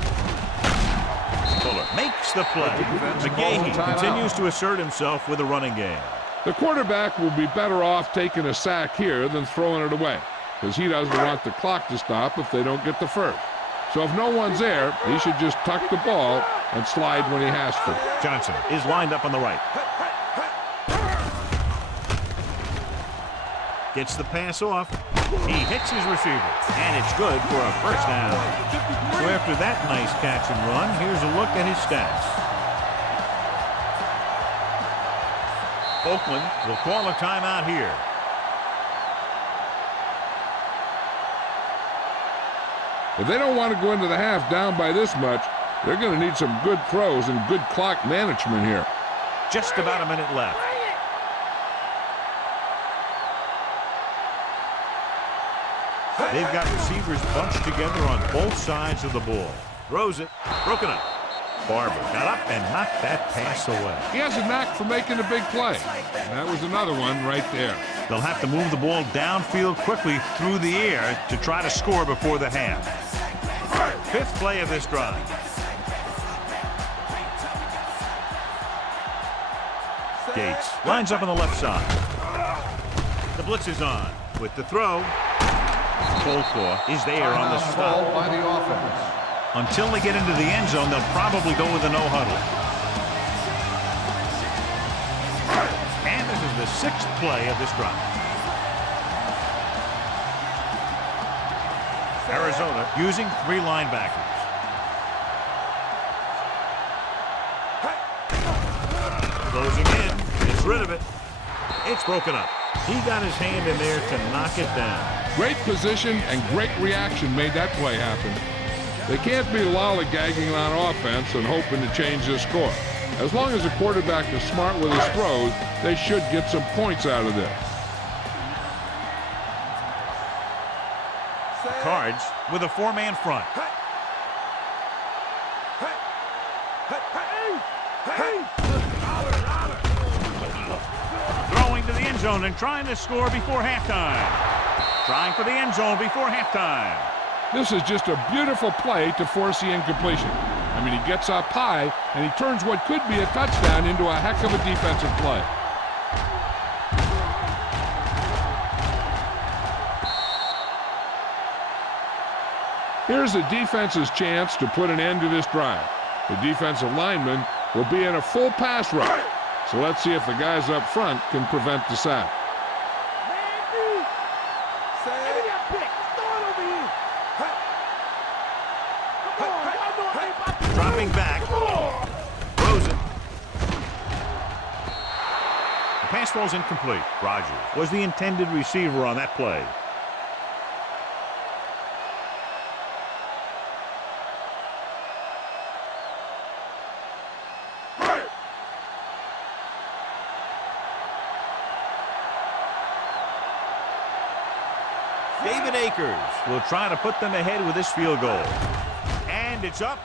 Fuller makes the play. McGahee continues to assert himself with a running game. The quarterback will be better off taking a sack here than throwing it away, because he doesn't want the clock to stop if they don't get the first. So if no one's there, he should just tuck the ball and slide when he has to. Johnson is lined up on the right. Gets the pass off. He hits his receiver, and it's good for a first down. So after that nice catch and run, here's a look at his stats. Oakland will call a timeout here. If they don't want to go into the half down by this much, they're going to need some good throws and good clock management here. Just about a minute left. They've got receivers bunched together on both sides of the ball. Throws it. Broken up. Barber got up and knocked that pass away. He has a knack for making a big play. And that was another one right there. They'll have to move the ball downfield quickly through the air to try to score before the half. 5th play of this drive. Gates lines up on the left side. The blitz is on. With the throw, Colclaw is there on the stop. By the offense. Until they get into the end zone, they'll probably go with a no huddle. And this is the 6th play of this drive. Arizona using 3 linebackers. Closing in. Gets rid of it. It's broken up. He got his hand in there to knock it down. Great position and great reaction made that play happen. They can't be lollygagging on offense and hoping to change the score. As long as the quarterback is smart with his throws, they should get some points out of this. Cards with a 4-man front. Throwing to the end zone and trying to score before halftime. Trying for the end zone before halftime. This is just a beautiful play to force the incompletion. I mean, he gets up high, and he turns what could be a touchdown into a heck of a defensive play. Here's the defense's chance to put an end to this drive. The defensive lineman will be in a full pass rush. So let's see if the guys up front can prevent the sack. Dropping back. Throws it. The pass ball's incomplete. Rogers was the intended receiver on that play. David Akers will try to put them ahead with this field goal. And it's up.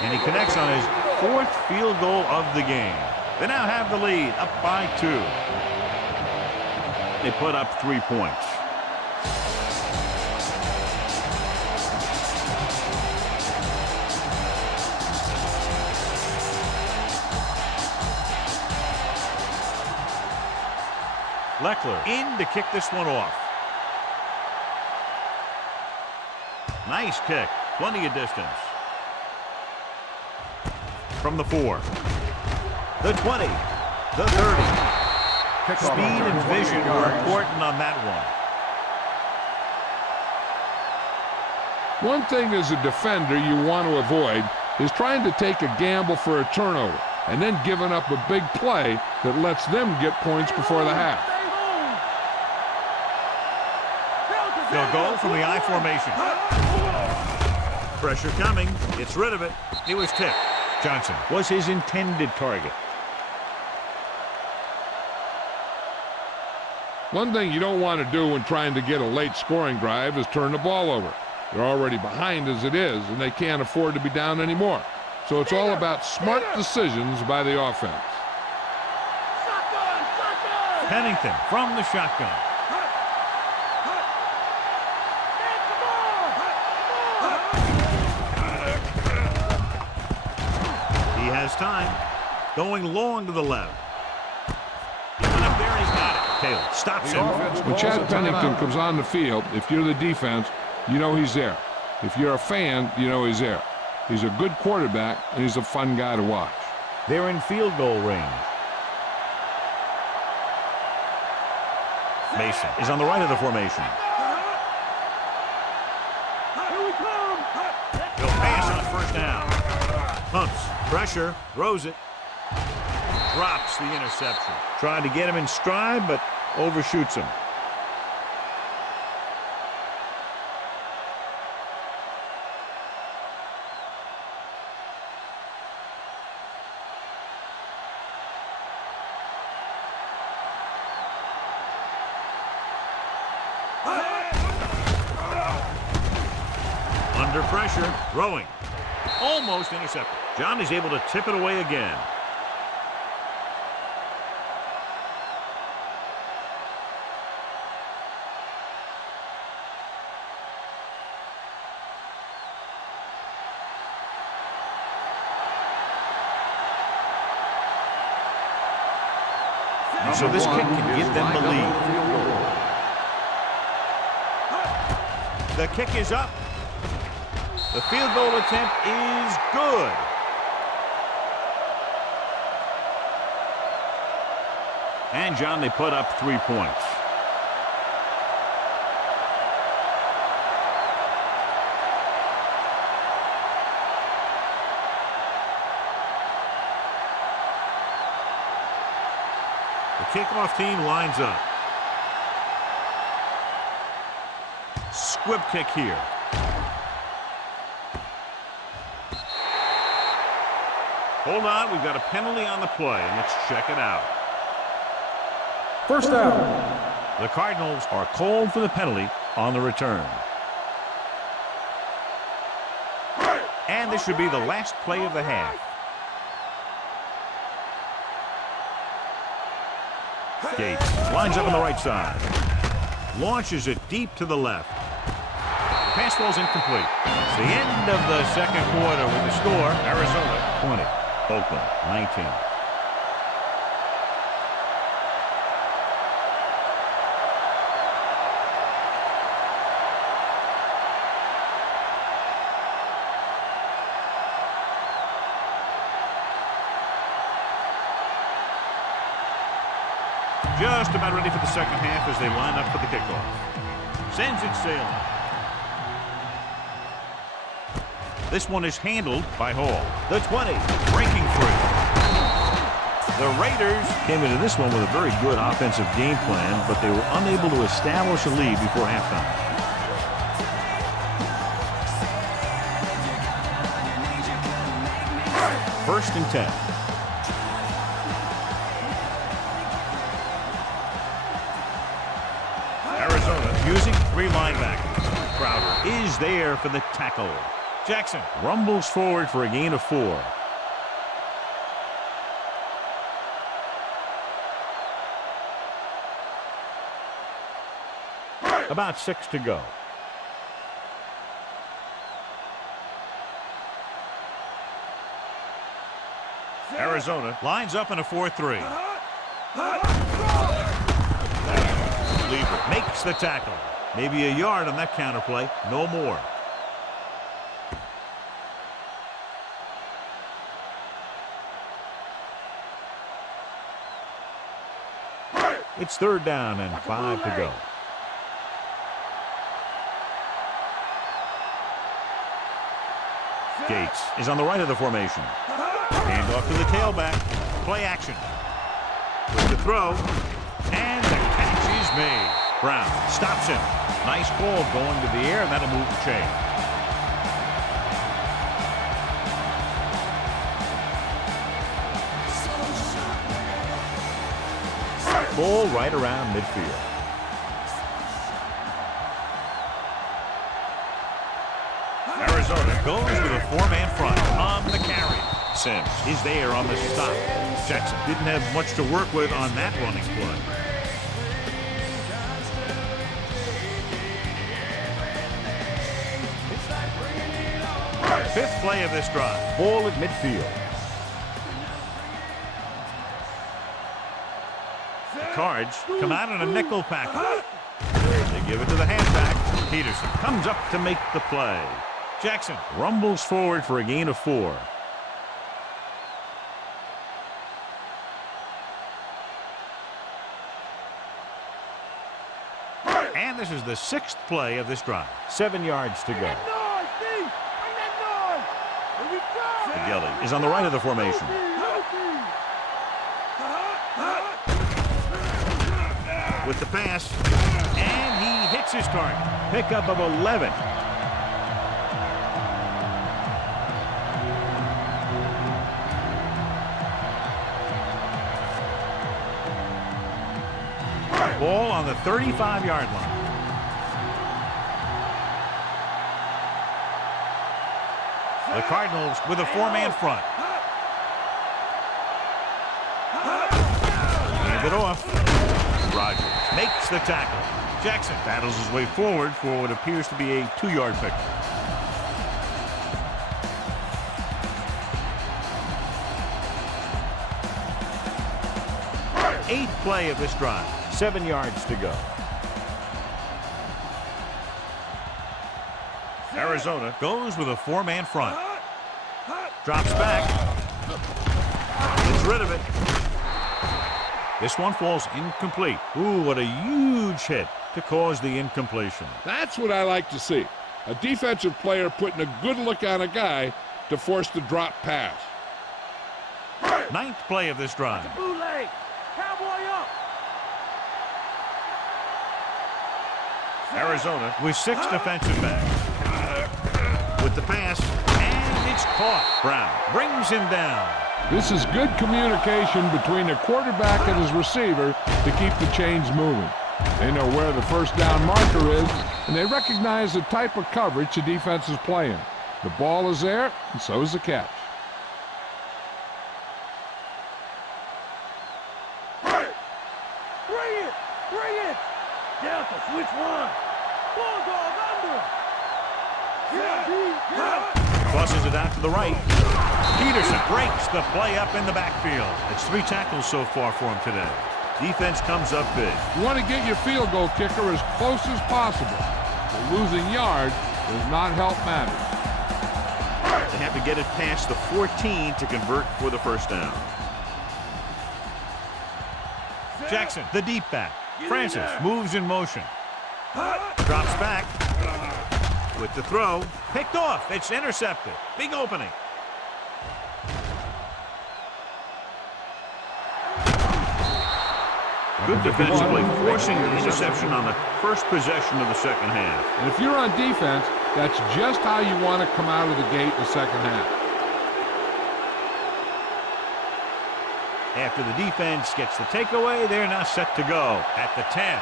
And he connects on his 4th field goal of the game. They now have the lead, up by 2. They put up 3 points. Leckler in to kick this one off. Nice kick. Plenty of distance. From the 4. The 20. The 30. Speed and vision were important on that one. One thing as a defender you want to avoid is trying to take a gamble for a turnover and then giving up a big play that lets them get points before the half. They'll go from the I formation. Pressure coming. Gets rid of it. It was tipped. Johnson was his intended target. One thing you don't want to do when trying to get a late scoring drive is turn the ball over. They're already behind as it is, and they can't afford to be down anymore. So it's all about smart decisions by the offense. Pennington from the shotgun. He has time. Going long to the left. He went up there and he's got it. Taylor stops him. When Chad Pennington comes on the field, if you're the defense, you know he's there. If you're a fan, you know he's there. He's a good quarterback, and he's a fun guy to watch. They're in field goal range. Mason is on the right of the formation. He'll pass on first down. Pumps, pressure, throws it. Drops the interception. Trying to get him in stride, but overshoots him. Under pressure, throwing. Almost intercepted. John is able to tip it away again. And so this kick can give them the lead. The kick is up. The field goal attempt is good. And, John, they put up 3 points. The kickoff team lines up. Squib kick here. Hold on, we've got a penalty on the play. Let's check it out. First down. The Cardinals are called for the penalty on the return. And this should be the last play of the half. Gates lines up on the right side. Launches it deep to the left. Pass ball's incomplete. It's the end of the second quarter with the score. Arizona 20. Oakland 19. Just about ready for the second half as they line up for the kickoff. Sends it sailing. This one is handled by Hall. The 20, breaking free. The Raiders came into this one with a very good offensive game plan, but they were unable to establish a lead before halftime. First and 10. Arizona Three linebackers. Crowder is there for the tackle. Jackson rumbles forward for a gain of 4. About 6 to go. Arizona lines up in a 4-3. Lever makes the tackle. Maybe a yard on that counterplay. No more. It's 3rd down and 5 to go. Gates is on the right of the formation. Hand off to the tailback. Play action. With the throw. And the catch is made. Brown stops him. Nice ball going to the air, and that'll move the chain. Ball right around midfield. Arizona goes with a 4-man front on the carry. Sims is there on the stop. Jackson didn't have much to work with on that running play. Fifth play of this drive. Ball at midfield. The Cards come out in a nickel package. They give it to the halfback. Peterson comes up to make the play. Jackson rumbles forward for a gain of 4. And this is the 6th play of this drive. 7 yards to go. McGilly is on the right of the formation. With the pass, and he hits his target. Pickup of 11. Ball on the 35-yard line. The Cardinals with a 4-man front. Hand it off. Rogers makes the tackle. Jackson battles his way forward for what appears to be a 2-yard pickup. Eighth play of this drive. 7 yards to go. Arizona goes with a 4-man front. Drops back. Gets rid of it. This one falls incomplete. Ooh, what a huge hit to cause the incompletion. That's what I like to see. A defensive player putting a good look on a guy to force the drop pass. Ninth play of this drive. Bootleg. Cowboy up. Arizona with 6 defensive backs. With the pass, and it's caught. Brown brings him down. This is good communication between the quarterback and his receiver to keep the chains moving. They know where the first down marker is, and they recognize the type of coverage the defense is playing. The ball is there, and so is the catch. Bring it. Bring it. Delta, switch one. Bulldog under. Crosses it out to the right. Peterson breaks the play up in the backfield. It's 3 tackles so far for him today. Defense comes up big. You want to get your field goal kicker as close as possible. But losing yards does not help matters. They have to get it past the 14 to convert for the first down. Jackson, the deep back. Francis moves in motion. Drops back. With the throw. Picked off. It's intercepted. Big opening. Good defensive play, forcing the interception on the first possession of the second half. And if you're on defense, that's just how you want to come out of the gate in the second half. After the defense gets the takeaway, they're now set to go at the 10.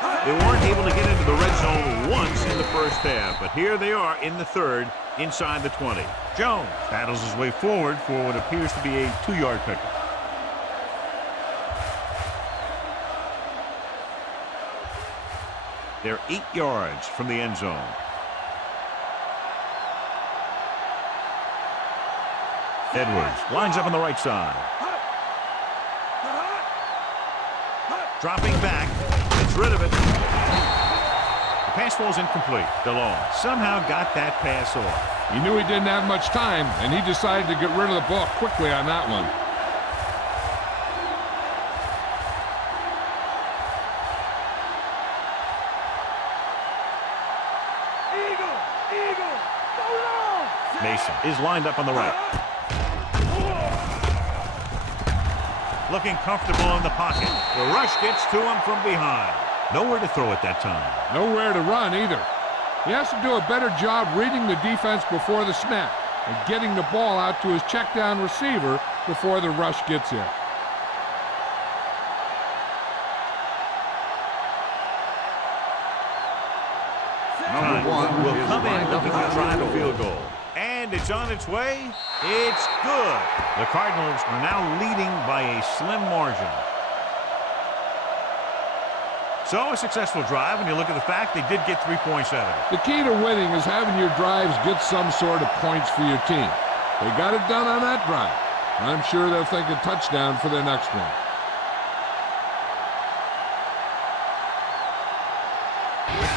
They weren't able to get into the red zone once in the first half, but here they are in the third, inside the 20. Jones battles his way forward for what appears to be a 2-yard pickup. They're 8 yards from the end zone. Edwards lines up on the right side. Dropping back, gets rid of it. The pass ball's incomplete. DeLong somehow got that pass off. He knew he didn't have much time, and he decided to get rid of the ball quickly on that one. Mason is lined up on the right. Looking comfortable in the pocket. The rush gets to him from behind. Nowhere to throw at that time. Nowhere to run either. He has to do a better job reading the defense before the snap and getting the ball out to his check down receiver before the rush gets here. Number 1 will come in looking to try the field goal. And it's on its way. It's good. The Cardinals are now leading by a slim margin. So a successful drive when you look at the fact they did get 3 points out of it. The key to winning is having your drives get some sort of points for your team. They got it done on that drive. I'm sure they'll think a touchdown for their next one.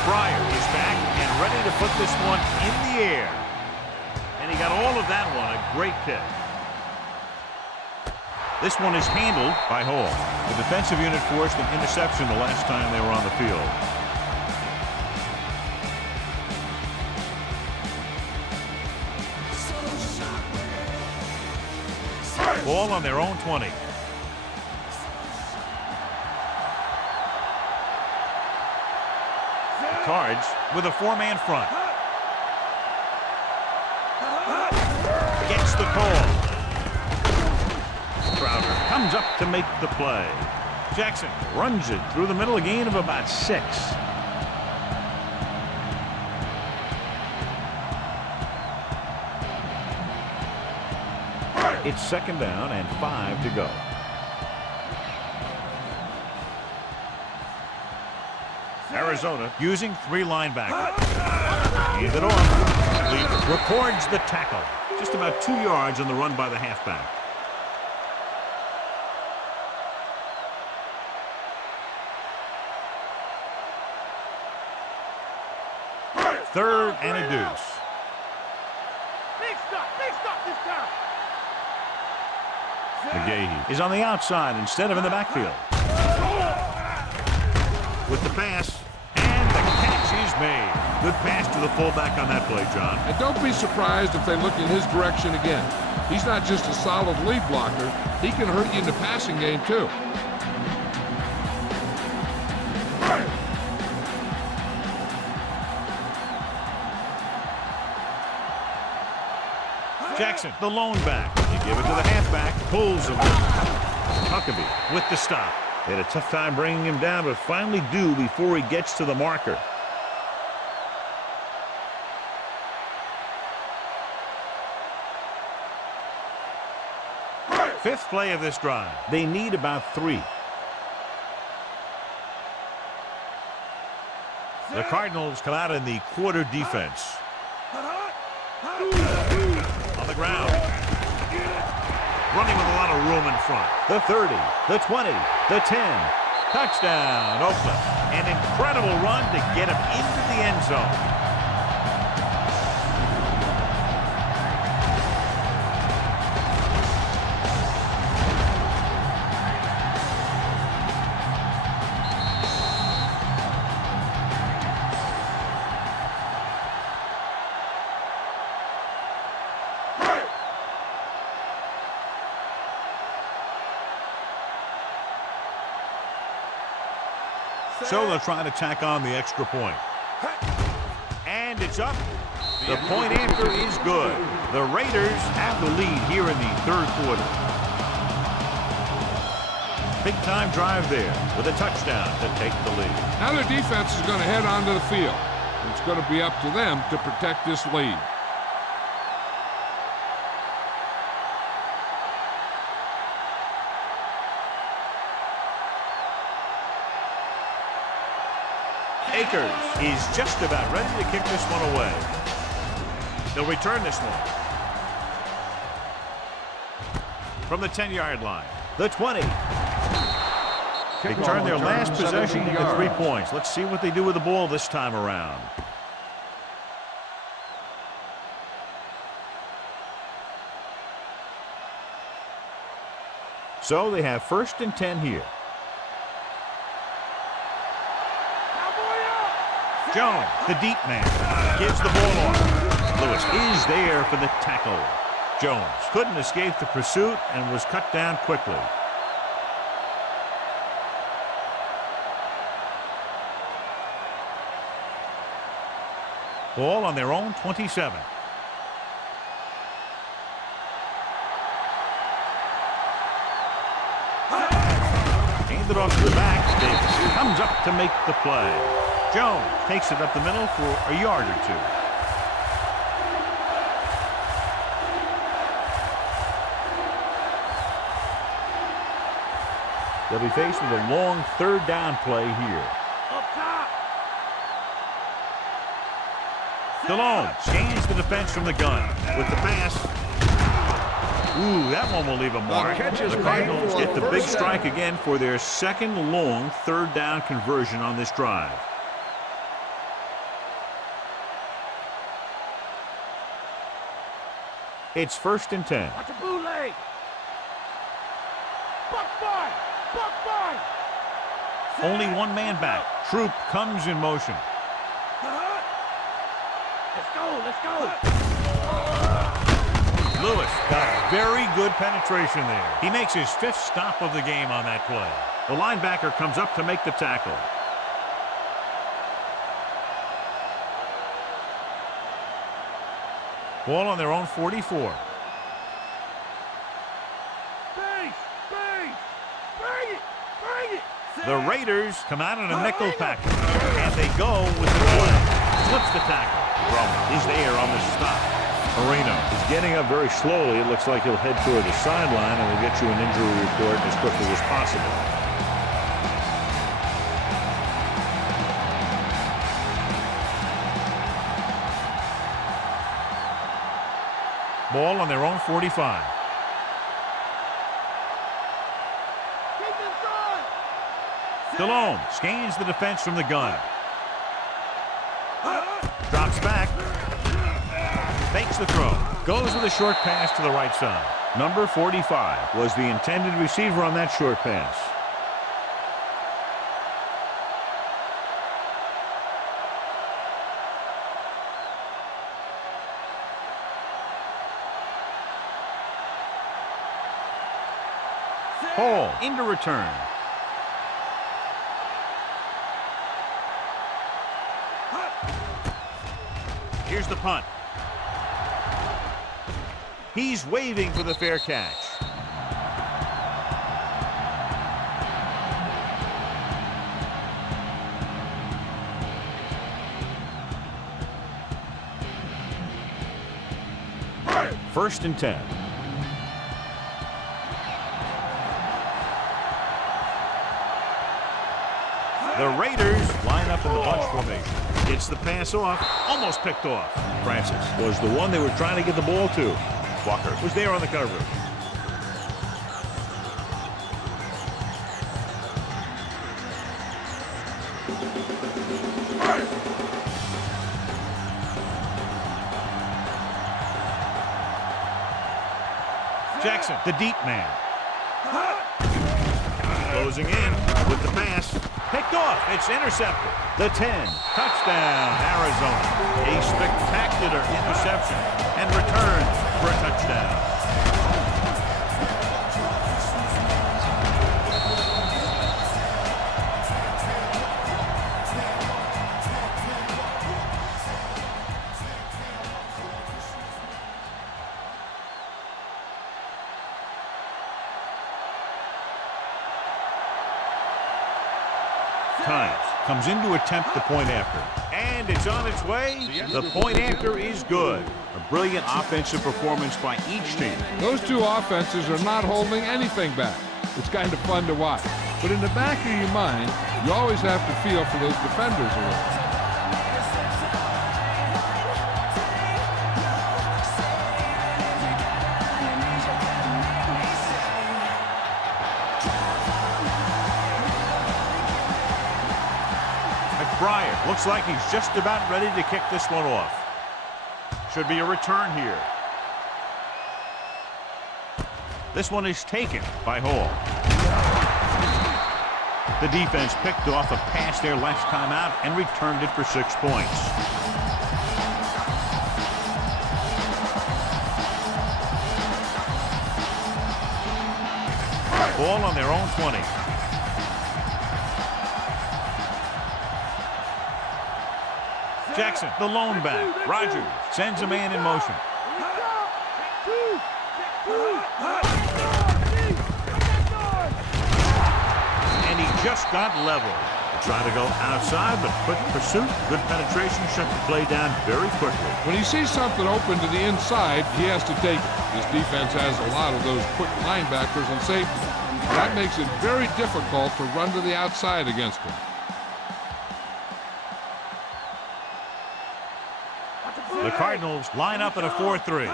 Pryor is back and ready to put this one in the air. And he got all of that one. A great kick. This one is handled by Hall. The defensive unit forced an interception the last time they were on the field. Ball on their own 20. The Cards with a 4-man front. Gets the call. Crowder comes up to make the play. Jackson runs it through the middle, a gain of about 6. It's 2nd down and 5 to go. Arizona using 3 linebackers. Hand it off. Leader records the tackle. Just about 2 yards on the run by the halfback. Third and a deuce. Big stop this time. McGahee is on the outside instead of in the backfield. With the pass, and the catch is made. Good pass to the fullback on that play, John. And don't be surprised if they look in his direction again. He's not just a solid lead blocker. He can hurt you in the passing game, too. Jackson, the lone back. You give it to the halfback, pulls him. Huckabee with the stop. They had a tough time bringing him down, but finally do before he gets to the marker. Fifth play of this drive. They need about 3. The Cardinals come out in the quarter defense. On the ground. Running with a lot of room in front. The 30, the 20, the 10. Touchdown, Oakland. An incredible run to get him into the end zone. So they'll try to tack on the extra point. And it's up. The point after is good. The Raiders have the lead here in the third quarter. Big-time drive there with a touchdown to take the lead. Now their defense is going to head onto the field. It's going to be up to them to protect this lead. Akers is just about ready to kick this one away. They'll return this one. From the 10-yard line, the 20. They turn their last possession into 3 points. Let's see what they do with the ball this time around. So they have 1st and 10 here. Jones, the deep man, gives the ball off. Lewis is there for the tackle. Jones couldn't escape the pursuit and was cut down quickly. Ball on their own 27. Handed off to the back. Davis comes up to make the play. Jones takes it up the middle for a yard or 2. They'll be faced with a long 3rd down play here. Delone scans the defense from the gun with the pass. Ooh, that one will leave a mark. The Cardinals get the big strike again for their 2nd long 3rd down conversion on this drive. It's 1st and 10. Watch a bootleg. Buck five. Buck five. Only one man back. Troop comes in motion. Let's go. Let's go. Lewis got very good penetration there. He makes his 5th stop of the game on that play. The linebacker comes up to make the tackle. Ball on their own 44. Base. Base. Bring it. Bring it. The Raiders come out in a nickel package, and they go with the play. Slips the tackle. Roman is there on the stop. Marino is getting up very slowly. It looks like he'll head toward the sideline, and we'll get you an injury report as quickly as possible. Ball on their own 45. Delone scans the defense from the gun. Drops back. Fakes the throw. Goes with a short pass to the right side. Number 45 was the intended receiver on that short pass. Hall into return. Here's the punt. He's waving for the fair catch. First and 10. The Raiders line up in the bunch formation. Gets the pass off, almost picked off. Francis was the one they were trying to get the ball to. Walker was there on the coverage. Jackson, the deep man. Closing in with the pass. Picked off. It's intercepted. The 10. Touchdown, Arizona. A spectacular interception and returns for a touchdown. comes in to attempt the point after. And it's on its way. The point after is good. A brilliant offensive performance by each team. Those two offenses are not holding anything back. It's kind of fun to watch. But in the back of your mind, you always have to feel for those defenders a little. McBride looks like he's just about ready to kick this one off. Should be a return here. This one is taken by Hall. The defense picked off a pass their last time out and returned it for 6 points. Ball on their own 20. Jackson, the lone back. Rogers sends a man in motion. And he just got level. Trying to go outside, but quick pursuit, good penetration, shut the play down very quickly. When he sees something open to the inside, he has to take it. This defense has a lot of those quick linebackers and safeties. That makes it very difficult to run to the outside against him. The Cardinals line up in a 4-3.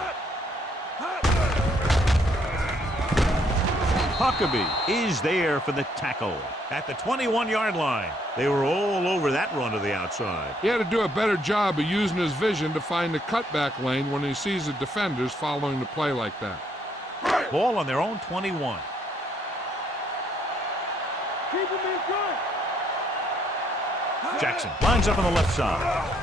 Huckabee is there for the tackle at the 21-yard line. They were all over that run to the outside. He had to do a better job of using his vision to find the cutback lane when he sees the defenders following the play like that. Ball on their own 21. Jackson lines up on the left side.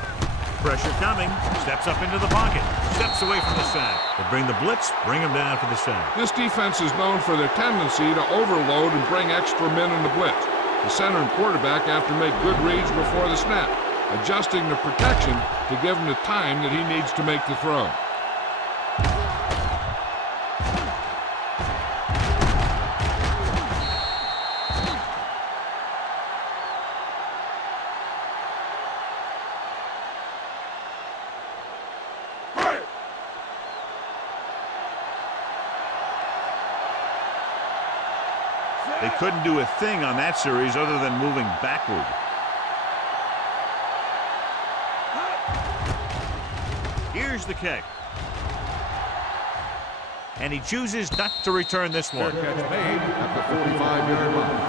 Pressure coming, steps up into the pocket, steps away from the sack. They bring the blitz, bring him down for the sack. This defense is known for their tendency to overload and bring extra men in the blitz. The center and quarterback have to make good reads before the snap, adjusting the protection to give him the time that he needs to make the throw. They couldn't do a thing on that series other than moving backward. Here's the kick. And he chooses not to return this one. Fair catch made at the 45-yard line.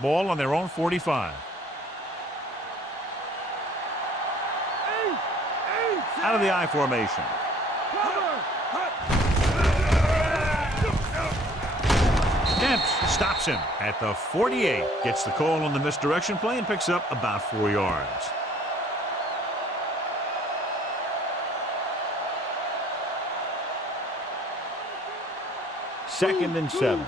Ball on their own 45. Out of the I formation. Dempsey stops him at the 48. Gets the call on the misdirection play and picks up about 4 yards. Second and 7.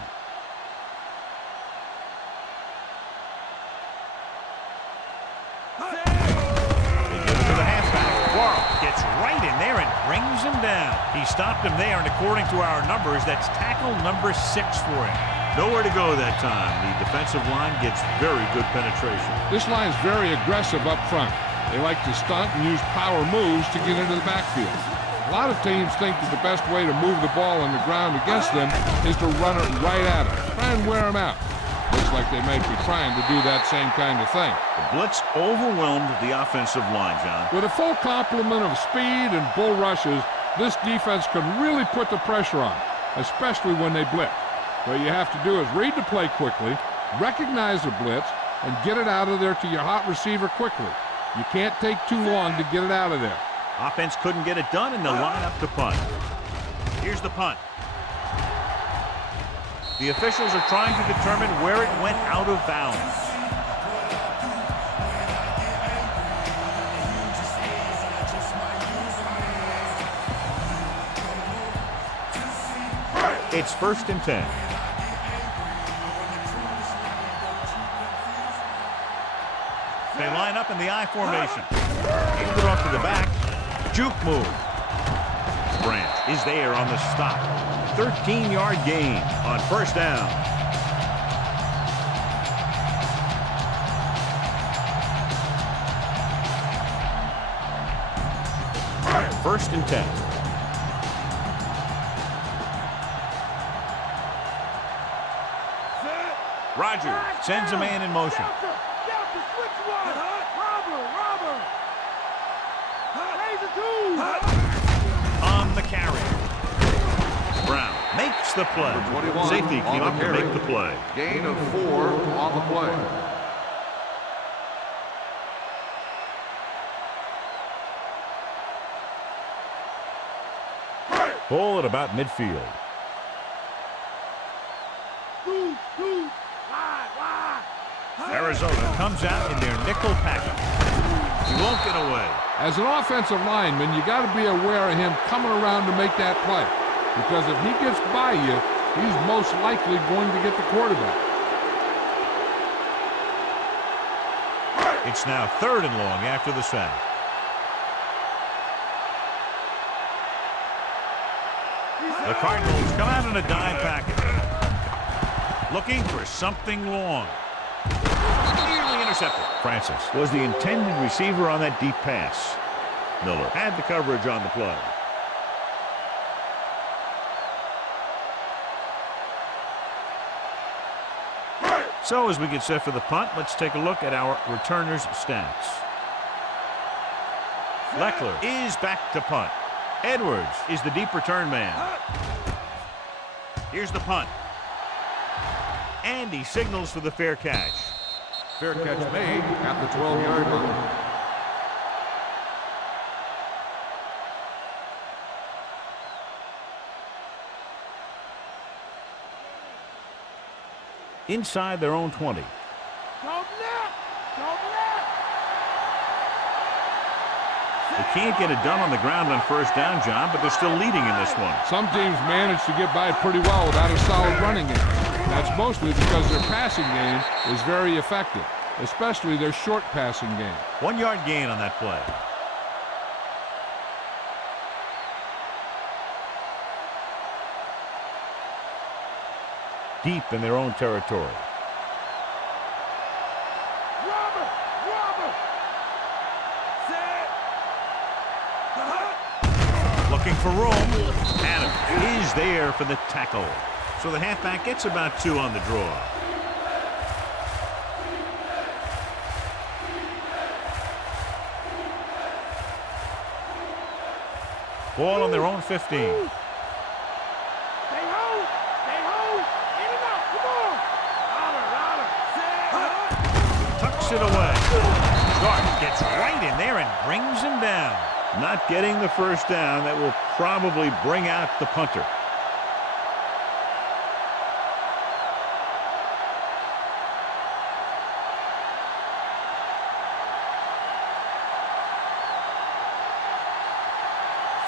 Brings him down. He stopped him there, and according to our numbers, that's tackle number 6 for him. Nowhere to go that time. The defensive line gets very good penetration. This line's very aggressive up front. They like to stunt and use power moves to get into the backfield. A lot of teams think that the best way to move the ball on the ground against them is to run it right at them. Try and wear them out. Looks like they might be trying to do that same kind of thing. The blitz overwhelmed the offensive line, John. With a full complement of speed and bull rushes, this defense can really put the pressure on, especially when they blitz. What you have to do is read the play quickly, recognize the blitz, and get it out of there to your hot receiver quickly. You can't take too long to get it out of there. Offense couldn't get it done, and they'll line up to punt. Here's the punt. The officials are trying to determine where it went out of bounds. It's 1st and 10. They line up in the I formation. Hand it off to the back. Juke move. Branch is there on the stop. 13-yard gain on first down. First and 10. Rogers sends a man in motion. On the carry. Brown makes the play. Safety came up to make the play. Gain of 4 on the play. Ball at about midfield. Arizona comes out in their nickel package. He won't get away. As an offensive lineman, you got to be aware of him coming around to make that play. Because if he gets by you, he's most likely going to get the quarterback. It's now 3rd and long after the sack. The Cardinals come out in a dime package. Looking for something long. Nearly intercepted. Francis was the intended receiver on that deep pass. Miller had the coverage on the play. So as we get set for the punt, let's take a look at our returners' stats. Leckler is back to punt. Edwards is the deep return man. Here's the punt. And he signals for the fair catch. Fair catch made at the 12-yard line. Inside their own 20. They can't get it done on the ground on first down, John, but they're still leading in this one. Some teams manage to get by pretty well without a solid running game. That's mostly because their passing game is very effective, especially their short passing game. 1-yard gain on that play. Deep in their own territory. Looking for room. Adams is there for the tackle. So the halfback gets about 2 on the draw. Ball on their own 15. Tucks it away. Stark gets right in there and brings him down. Not getting the first down. That will probably bring out the punter.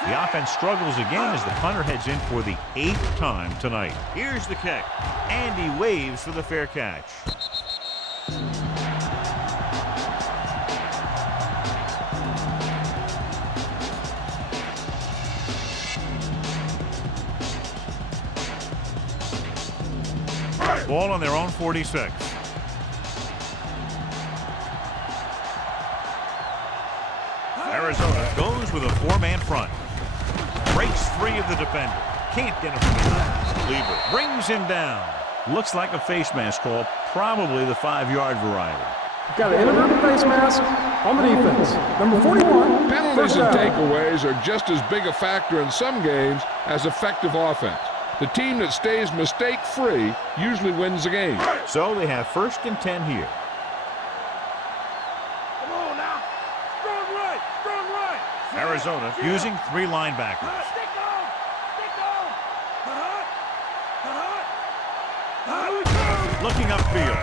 The offense struggles again as the punter heads in for the 8th time tonight. Here's the kick. And he waves for the fair catch. Ball on their own 46. Arizona goes with a 4-man front. Breaks free of the defender. Can't get him from behind. Lieber brings him down. Looks like a face mask call, probably the 5-yard variety. Got an inverted face mask on the defense. Number 41. Penalties and takeaways are just as big a factor in some games as effective offense. The team that stays mistake-free usually wins the game. So they have 1st and 10 here. Come on now. Strong right. Strong right. Arizona using 3 linebackers. Stick on. Stick on. Looking upfield.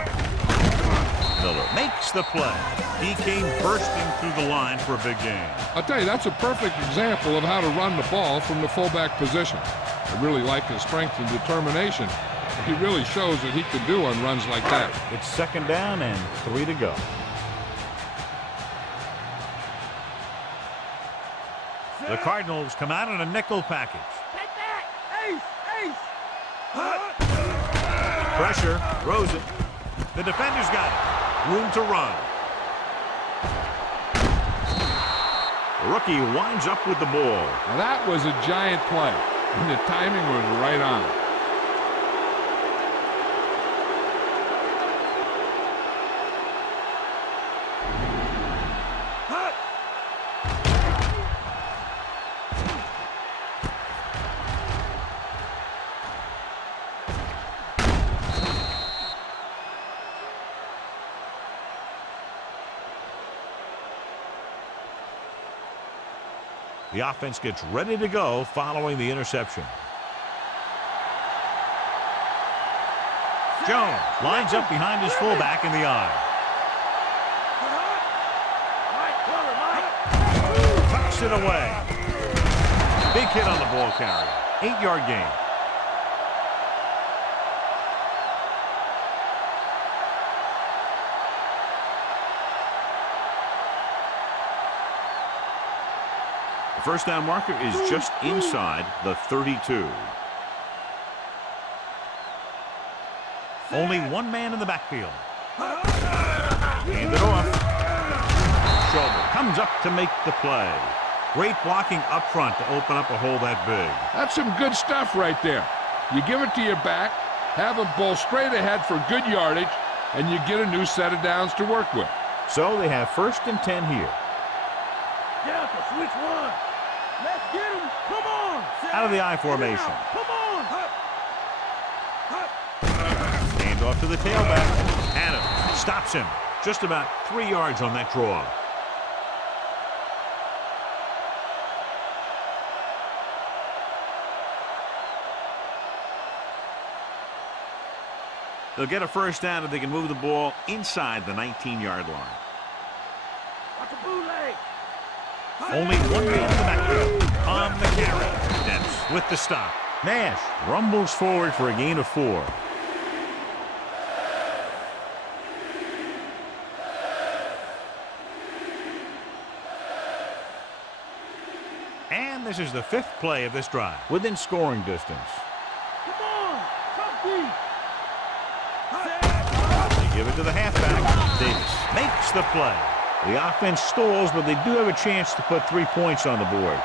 Miller makes the play. He came bursting through the line for a big gain. I'll tell you, that's a perfect example of how to run the ball from the fullback position. I really like his strength and determination. He really shows what he can do on runs like that. It's 2nd down and 3 to go. The Cardinals come out in a nickel package. Take that! Ace! Ace! Pressure, throws it. The defender's got it. Room to run. The rookie winds up with the ball. Now that was a giant play, and the timing was right on. The offense gets ready to go following the interception. Jones lines up behind his fullback in the eye. Tucks it away. Big hit on the ball carrier. 8-yard gain. The first down marker is just inside the 32. Only one man in the backfield. Hand it off. Shoulder comes up to make the play. Great blocking up front to open up a hole that big. That's some good stuff right there. You give it to your back, have him bowl straight ahead for good yardage, and you get a new set of downs to work with. So they have 1st and 10 here. Delta, switch one. Let's get him. Come on. Out of the I formation. Come on. Hand off to the tailback. Adams stops him. Just about 3 yards on that draw. They'll get a first down if they can move the ball inside the 19-yard line. Watch the bootleg. Only one man in the backfield on the carry. Dents with the stop. Nash rumbles forward for a gain of 4. And this is the 5th play of this drive, within scoring distance. Come on. Come deep. They give it to the halfback. Davis makes the play. The offense stalls, but they do have a chance to put 3 points on the board.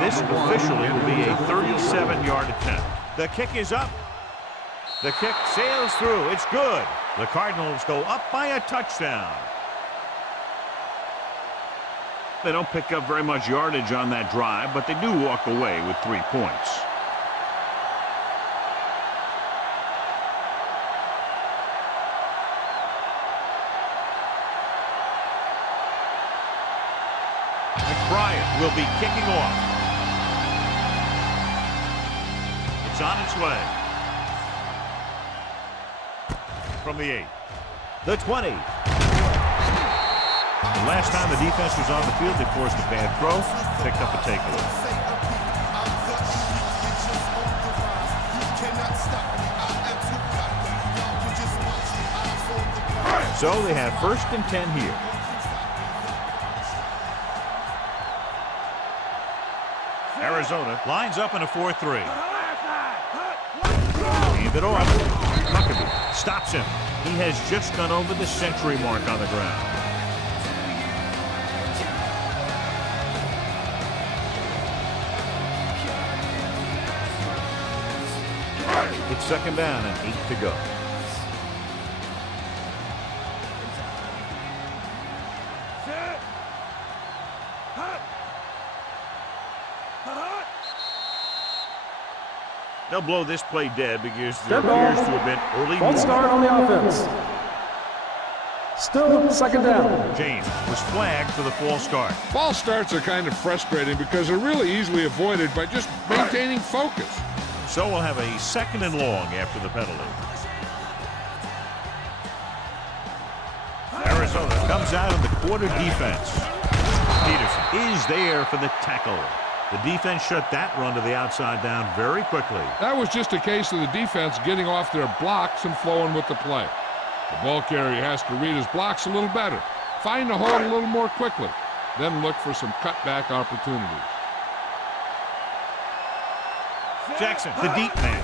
This officially will be a 37-yard attempt. The kick is up. The kick sails through. It's good. The Cardinals go up by a touchdown. They don't pick up very much yardage on that drive, but they do walk away with 3 points. McBride will be kicking off. It's on its way. From the 8. The 20. The last time the defense was on the field, they forced a bad throw, picked up a takeaway. So they have 1st and 10 here. Arizona lines up in a 4-3. Hand it off. Huckabee stops him. He has just gone over the century mark on the ground. It's 2nd down and 8 to go. They'll blow this play dead because there appears to have been early. False start on the offense. Still 2nd down. James was flagged for the false start. False starts are kind of frustrating because they're really easily avoided by just maintaining focus. So we'll have a 2nd and long after the penalty. Arizona comes out in the quarter defense. Peterson is there for the tackle. The defense shut that run to the outside down very quickly. That was just a case of the defense getting off their blocks and flowing with the play. The ball carrier has to read his blocks a little better, find the hole a little more quickly, then look for some cutback opportunities. Jackson, the deep man.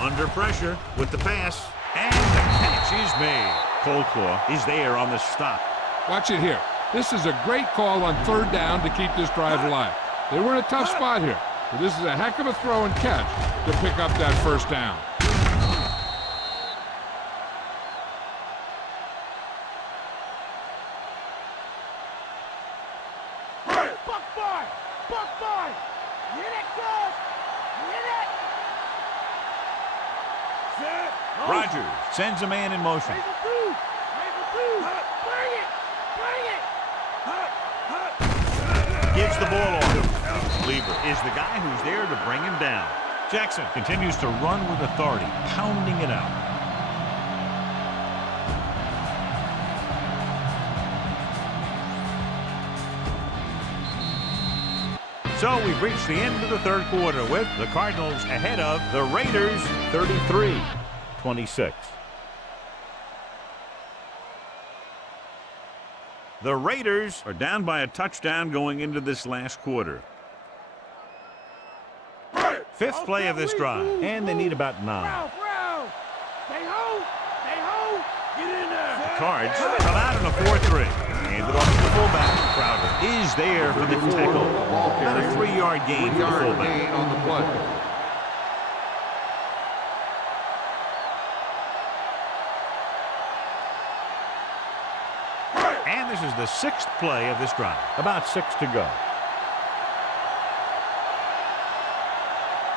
Under pressure with the pass, and the catch is made. Coldclaw is there on the stop. Watch it here. This is a great call on third down to keep this drive alive. They were in a tough spot here, but this is a heck of a throw and catch to pick up that first down. Rogers sends a man in motion. Gives the ball off. Lieber is the guy who's there to bring him down. Jackson continues to run with authority, pounding it out. So we've reached the end of the third quarter with the Cardinals ahead of the Raiders 33-26. The Raiders are down by a touchdown going into this last quarter. Fifth play of this drive, and they need about 9. The Cards come out in a 4-3. Handed off to the fullback. Crowder is there for the tackle. About a 3-yard gain for the fullback. On the play. And this is the 6th play of this drive. About 6 to go.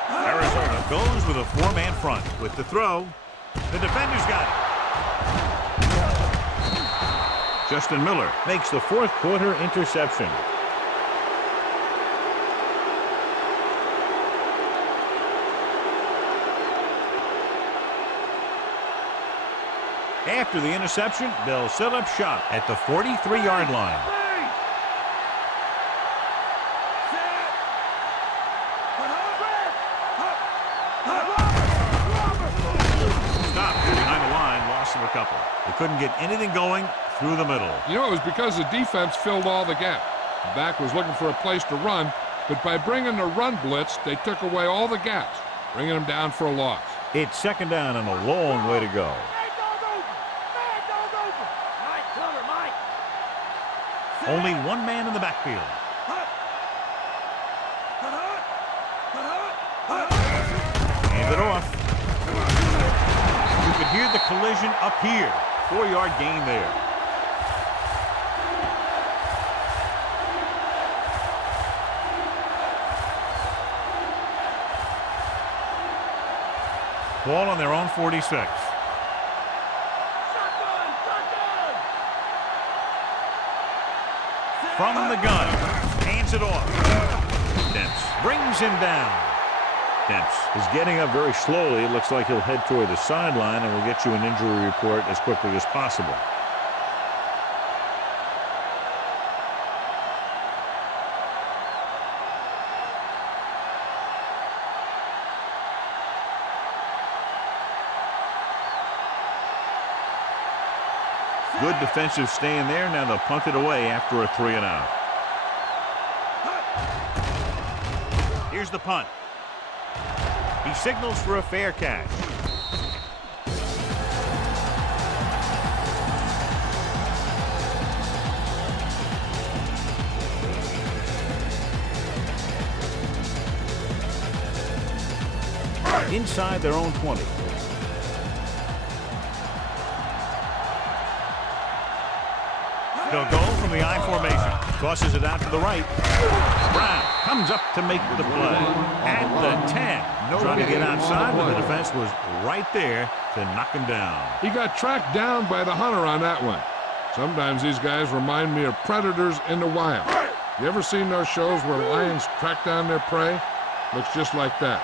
Arizona goes with a 4-man front. With the throw, the defender's got it. Justin Miller makes the fourth quarter interception. After the interception, they'll set up shop at the 43-yard line. Stop behind the line, loss of a couple. They couldn't get anything going through the middle. You know, it was because the defense filled all the gaps. The back was looking for a place to run, but by bringing the run blitz, they took away all the gaps, bringing them down for a loss. It's second down and a long way to go. Only one man in the backfield. Hand it off. You could hear the collision up here. 4-yard gain there. Ball on their own 46. From the gun, hands it off. Dents brings him down. Dents is getting up very slowly. It looks like he'll head toward the sideline, and we'll get you an injury report as quickly as possible. Good defensive stand there. Now they'll punt it away after a 3-and-out. Here's the punt. He signals for a fair catch. Inside their own 20. They'll go from the I formation. Tosses it out to the right. Brown comes up to make the play. At the 10. Trying to get outside, but the defense was right there to knock him down. He got tracked down by the hunter on that one. Sometimes these guys remind me of predators in the wild. You ever seen those shows where lions track down their prey? Looks just like that.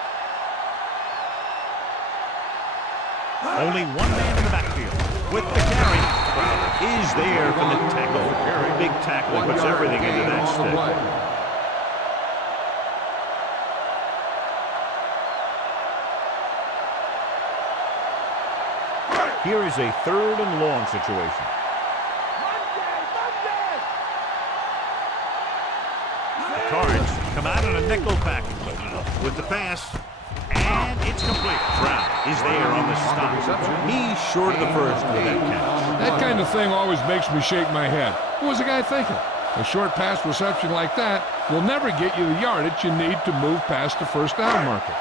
Only one man in the backfield with the carry. Crowder is there for the tackle. Big tackle, puts everything into that stick. Here is a 3rd and long situation. Cards come out in a nickel package with the pass, and it's complete. Brown is there on the stop. He's short of the first with that catch. That kind of thing always makes me shake my head. What was the guy thinking? A short pass reception like that will never get you the yardage you need to move past the first down marker.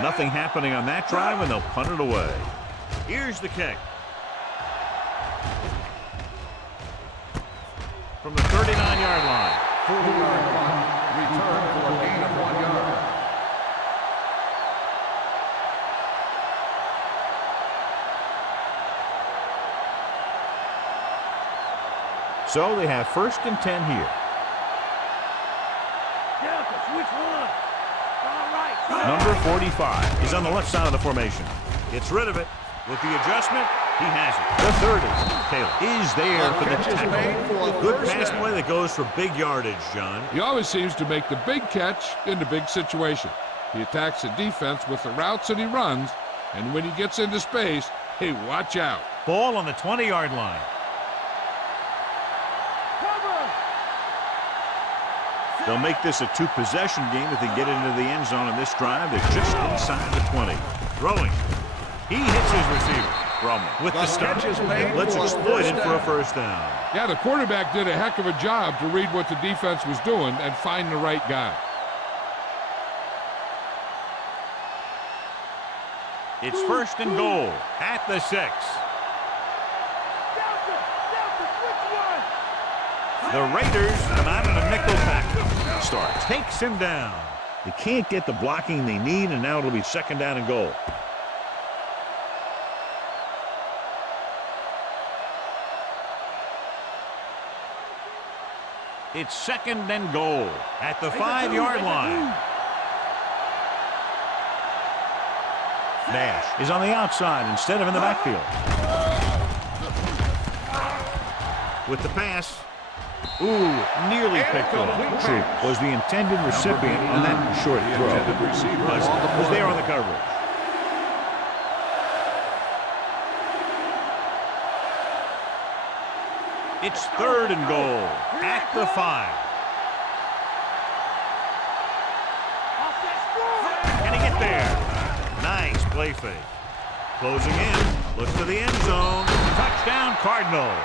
Nothing happening on that drive, and they'll punt it away. Here's the kick. From the 39-yard line. 40-yard line. Return for a gain of 1 yard. So they have 1st and 10 here. Delta, switch one. All right. Number 45 is on the left side of the formation. Gets rid of it. With the adjustment, he has it. The 30. Taylor is there for the tackle. Good pass play that goes for big yardage, John. He always seems to make the big catch in the big situation. He attacks the defense with the routes that he runs, and when he gets into space, hey, watch out. Ball on the 20-yard line. They'll make this a 2-possession game if they get into the end zone in this drive. They're just inside the 20. Throwing. He hits his receiver. Brumman with the stop. Let's exploit it for a first down. Yeah, the quarterback did a heck of a job to read what the defense was doing and find the right guy. It's 1st and goal at the 6. The Raiders come out in a nickel package. Start takes him down. They can't get the blocking they need, and now it'll be 2nd down and goal. It's 2nd and goal at the 5-yard line. Nash is on the outside instead of in the backfield. With the pass. Ooh, nearly picked off. Troop was the intended recipient on that short throw. Was there on the coverage. It's 3rd and goal at the 5. Can he get there? Nice play fake. Closing in. Looks to the end zone. Touchdown, Cardinals.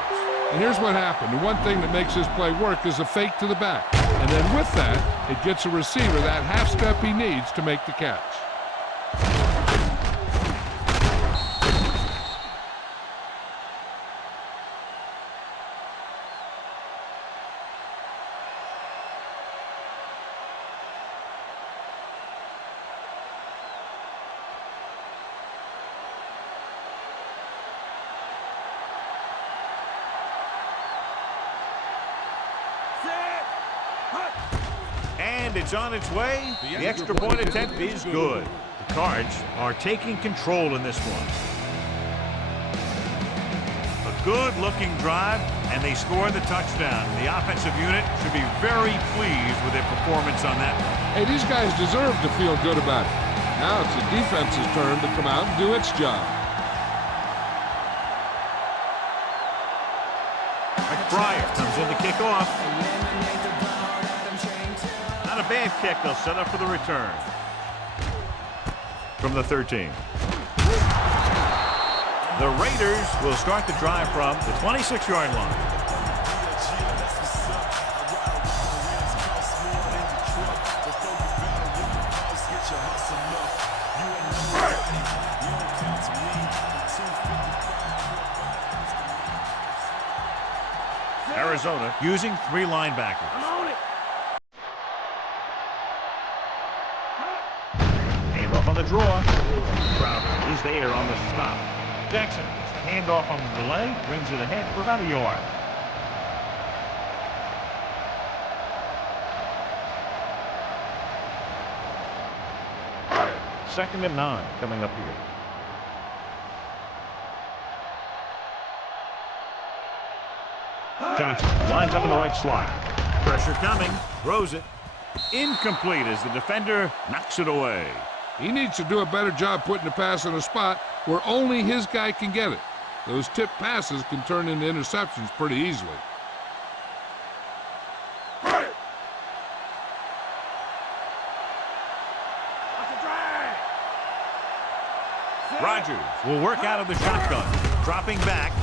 And here's what happened. The one thing that makes this play work is a fake to the back. And then with that, it gets a receiver that half step he needs to make the catch. And it's on its way. The extra point attempt is good. The Cards are taking control in this one. A good-looking drive, and they score the touchdown. The offensive unit should be very pleased with their performance on that one. Hey, these guys deserve to feel good about it. Now it's the defense's turn to come out and do its job. McBride comes in to kick off. Not a bad kick. They'll set up for the return. From the 13. The Raiders will start the drive from the 26-yard line. Arizona using 3 linebackers. I'm on it. Handoff on the draw. Crowder is there on the stop. Jackson gets the handoff on the delay, brings it ahead for about a yard. Second and 9 coming up here. Johnson lines up in the right slot. Pressure coming, throws it. Incomplete as the defender knocks it away. He needs to do a better job putting the pass in a spot where only his guy can get it. Those tip passes can turn into interceptions pretty easily. Rodgers will work out of the shotgun. Dropping back.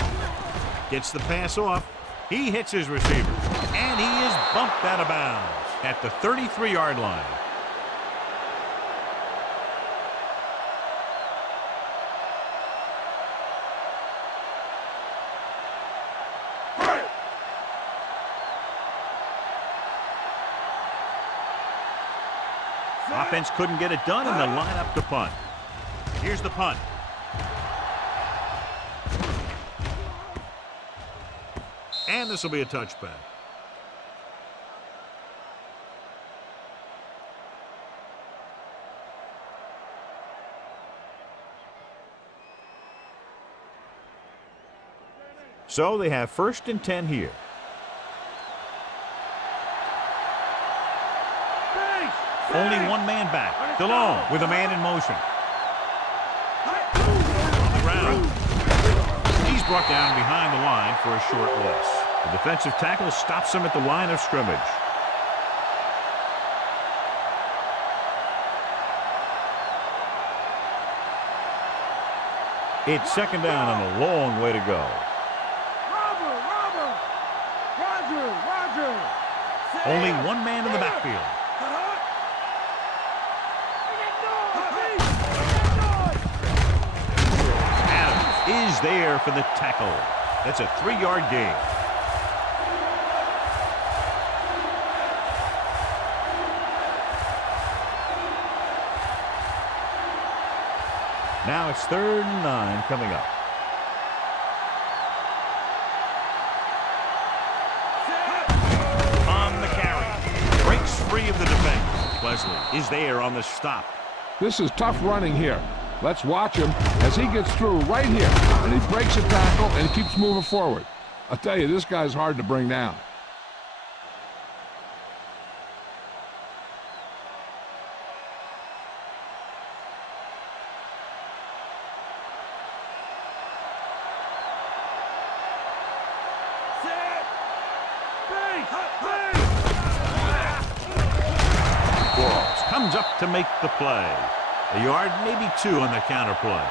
Gets the pass off. He hits his receiver. And he is bumped out of bounds at the 33-yard line. Offense couldn't get it done in the lineup to punt. Here's the punt. And this will be a touchback. So they have 1st and 10 here. Only one man back. DeLone with a man in motion. On the ground. He's brought down behind the line for a short loss. The defensive tackle stops him at the line of scrimmage. It's 2nd down and a long way to go. Roger. Only one man in the backfield. Is there for the tackle. That's a 3-yard gain. Now it's 3rd and 9 coming up. On the carry. Breaks free of the defense. Leslie is there on the stop. This is tough running here. Let's watch him as he gets through right here, and he breaks a tackle and keeps moving forward. I'll tell you, this guy's hard to bring down. Quarles comes up to make the play. A yard, maybe 2 on the counter play.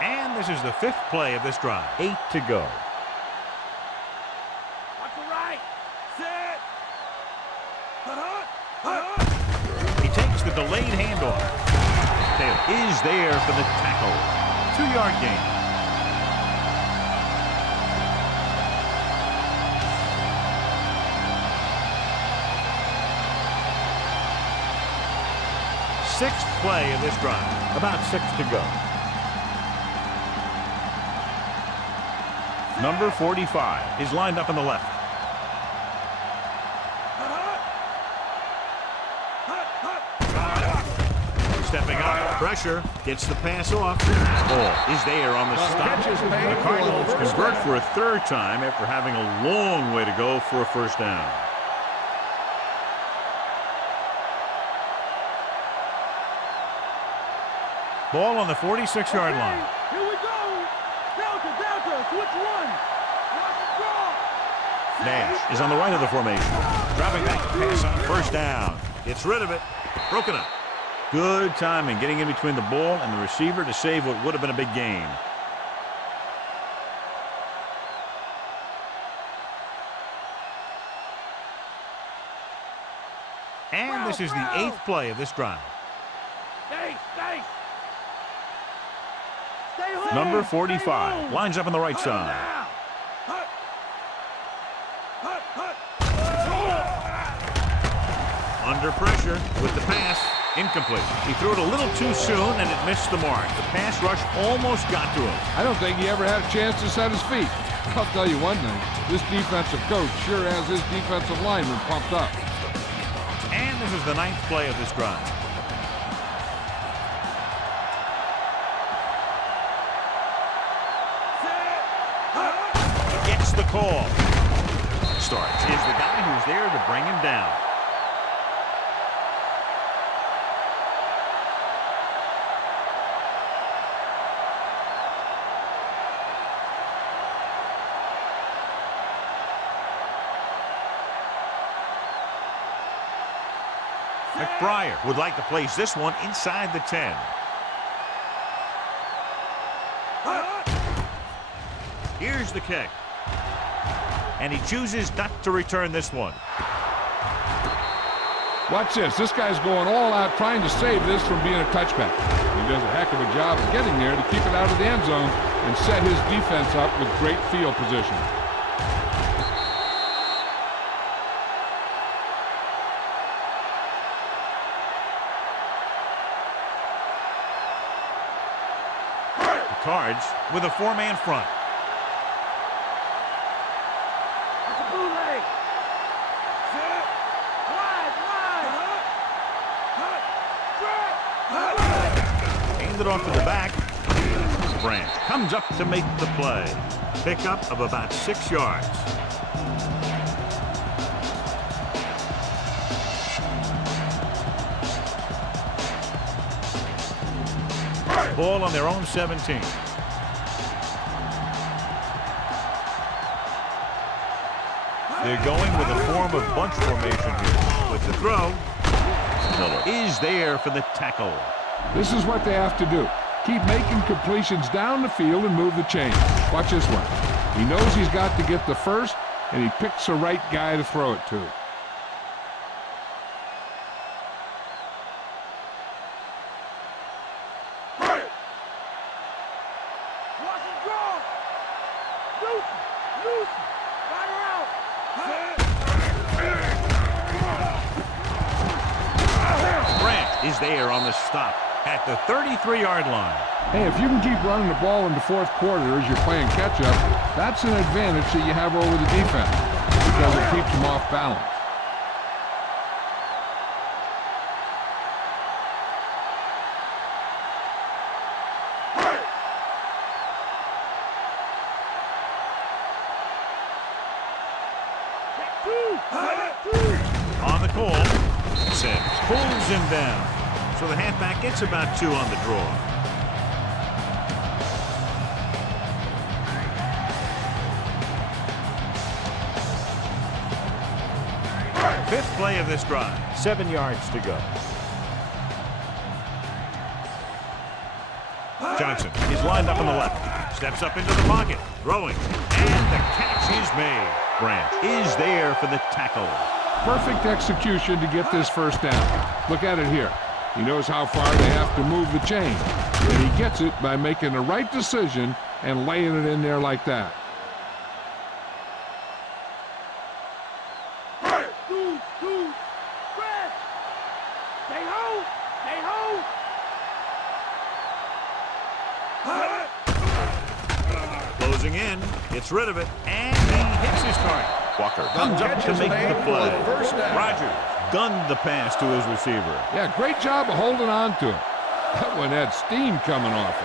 And this is the 5th play of this drive. 8 to go. He takes the delayed handoff. Taylor is there for the tackle. 2-yard gain. Sixth play of this drive. About 6 to go. Number 45 is lined up on the left. Stepping up, pressure, gets the pass off. Ball is there on the stop. The Cardinals convert for a 3rd time after having a long way to go for a 1st down. Ball on the 46-yard line. Here we go. Delta, switch one. Nash is on the right of the formation. Dropping back, pass on 1st down. Gets rid of it. Broken up. Good timing getting in between the ball and the receiver to save what would have been a big gain. And this is the 8th play of this drive. Number 45 lines up on the right side. Under pressure with the pass. Incomplete. He threw it a little too soon and it missed the mark. The pass rush almost got to him. I don't think he ever had a chance to set his feet. I'll tell you one thing. This defensive coach sure has his defensive lineman pumped up. And this is the 9th play of this drive. the call. Starks is the guy who's there to bring him down. McBriar would like to place this one inside the 10. Here's the kick. And he chooses not to return this one. Watch this. This guy's going all out trying to save this from being a touchback. He does a heck of a job of getting there to keep it out of the end zone and set his defense up with great field position. The Cards with a 4-man front. It off to the back. Branch comes up to make the play. Pickup of about 6 yards. Ball on their own 17. They're going with a form of bunch formation here. With the throw, Miller is there for the tackle. This is what they have to do. Keep making completions down the field and move the chains. Watch this one. He knows he's got to get the first, and he picks the right guy to throw it to. Branch is there on the stop at the 33-yard line. Hey, if you can keep running the ball in the fourth quarter as you're playing catch-up, that's an advantage that you have over the defense because it keeps them off balance. On the call, Sims pulls him down. So the halfback gets about 2 on the draw. Fifth play of this drive. 7 yards to go. Johnson is lined up on the left. Steps up into the pocket. Throwing. And the catch is made. Branch is there for the tackle. Perfect execution to get this first down. Look at it here. He knows how far they have to move the chain. And he gets it by making the right decision and laying it in there like that. Closing in, gets rid of it, and he hits his target. Walker comes up to make the play. Rogers gunned the pass to his receiver. Yeah, great job of holding on to it. That one had steam coming off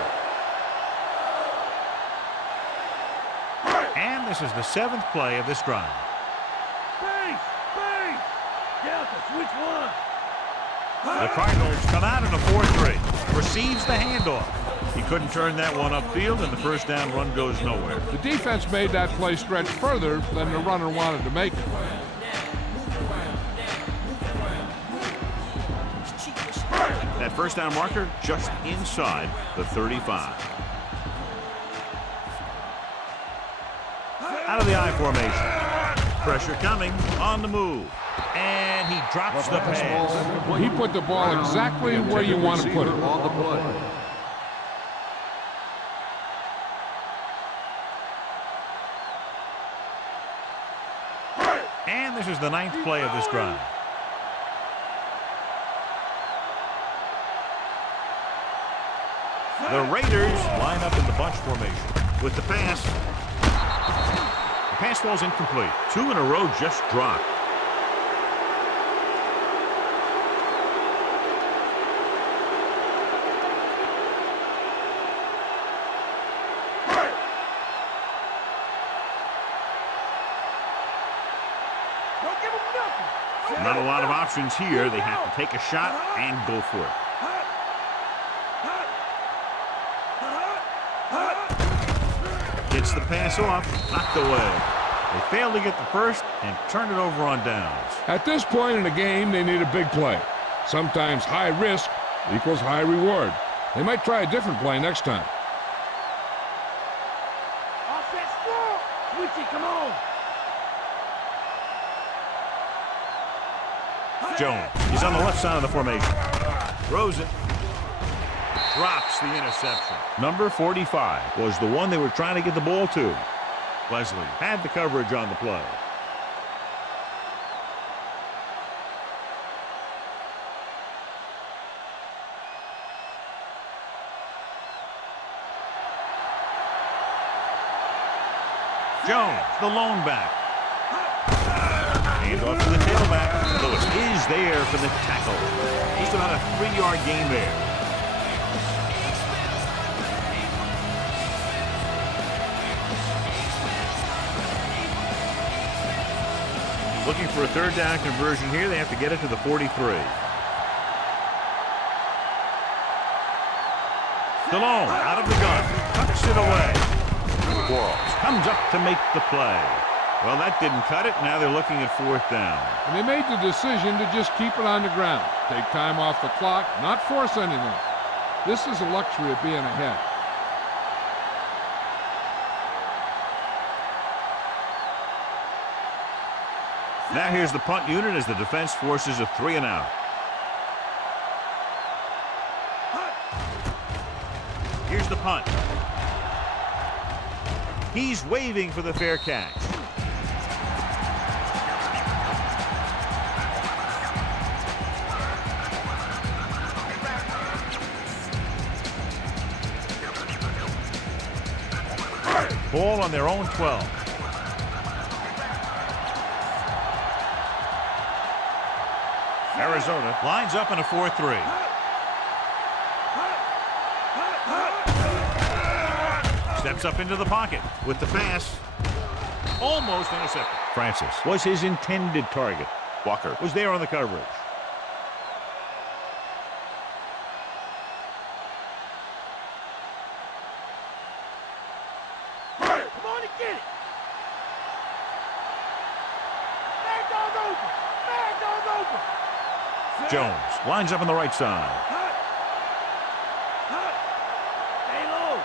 it. And this is the 7th play of this drive. Switch one. The Cardinals come out in a 4-3. Receives the handoff. He couldn't turn that one upfield, and the first down run goes nowhere. The defense made that play stretch further than the runner wanted to make it. That first down marker just inside the 35. Out of the I formation. Pressure coming on the move. And he drops the pass. He put the ball exactly where you want to put it. On the play. And this is the 9th play of this drive. The Raiders line up in the bunch formation with the pass. The pass falls incomplete. 2 in a row just dropped. Not a lot of options here. They have to take a shot and go for it. Gets the pass off, knocked away. They failed to get the first and turn it over on downs. At this point in the game, they need a big play. Sometimes high risk equals high reward. They might try a different play next time. Offset strong. Switchy, come on. Jones, he's on the left side of the formation. Throws it. Drops the interception. Number 45 was the one they were trying to get the ball to. Leslie had the coverage on the play. Jones, the lone back. Hand off to the tailback. Lewis is there for the tackle. Just about a 3-yard gain there. Looking for a third down conversion here. They have to get it to the 43. Stallone out of the gun. Tucks it away. Quarles comes up to make the play. Well, that didn't cut it. Now they're looking at 4th down. And they made the decision to just keep it on the ground. Take time off the clock, not force anything. This is a luxury of being ahead. Now here's the punt unit as the defense forces a 3-and-out. Here's the punt. He's waving for the fair catch. Ball on their own 12. Arizona lines up in a 4-3. Steps up into the pocket with the pass. Almost intercepted. Francis was his intended target. Walker was there on the coverage. Come on and get it. Bad dog open. Bad dog open. Jones lines up on the right side. Stay low.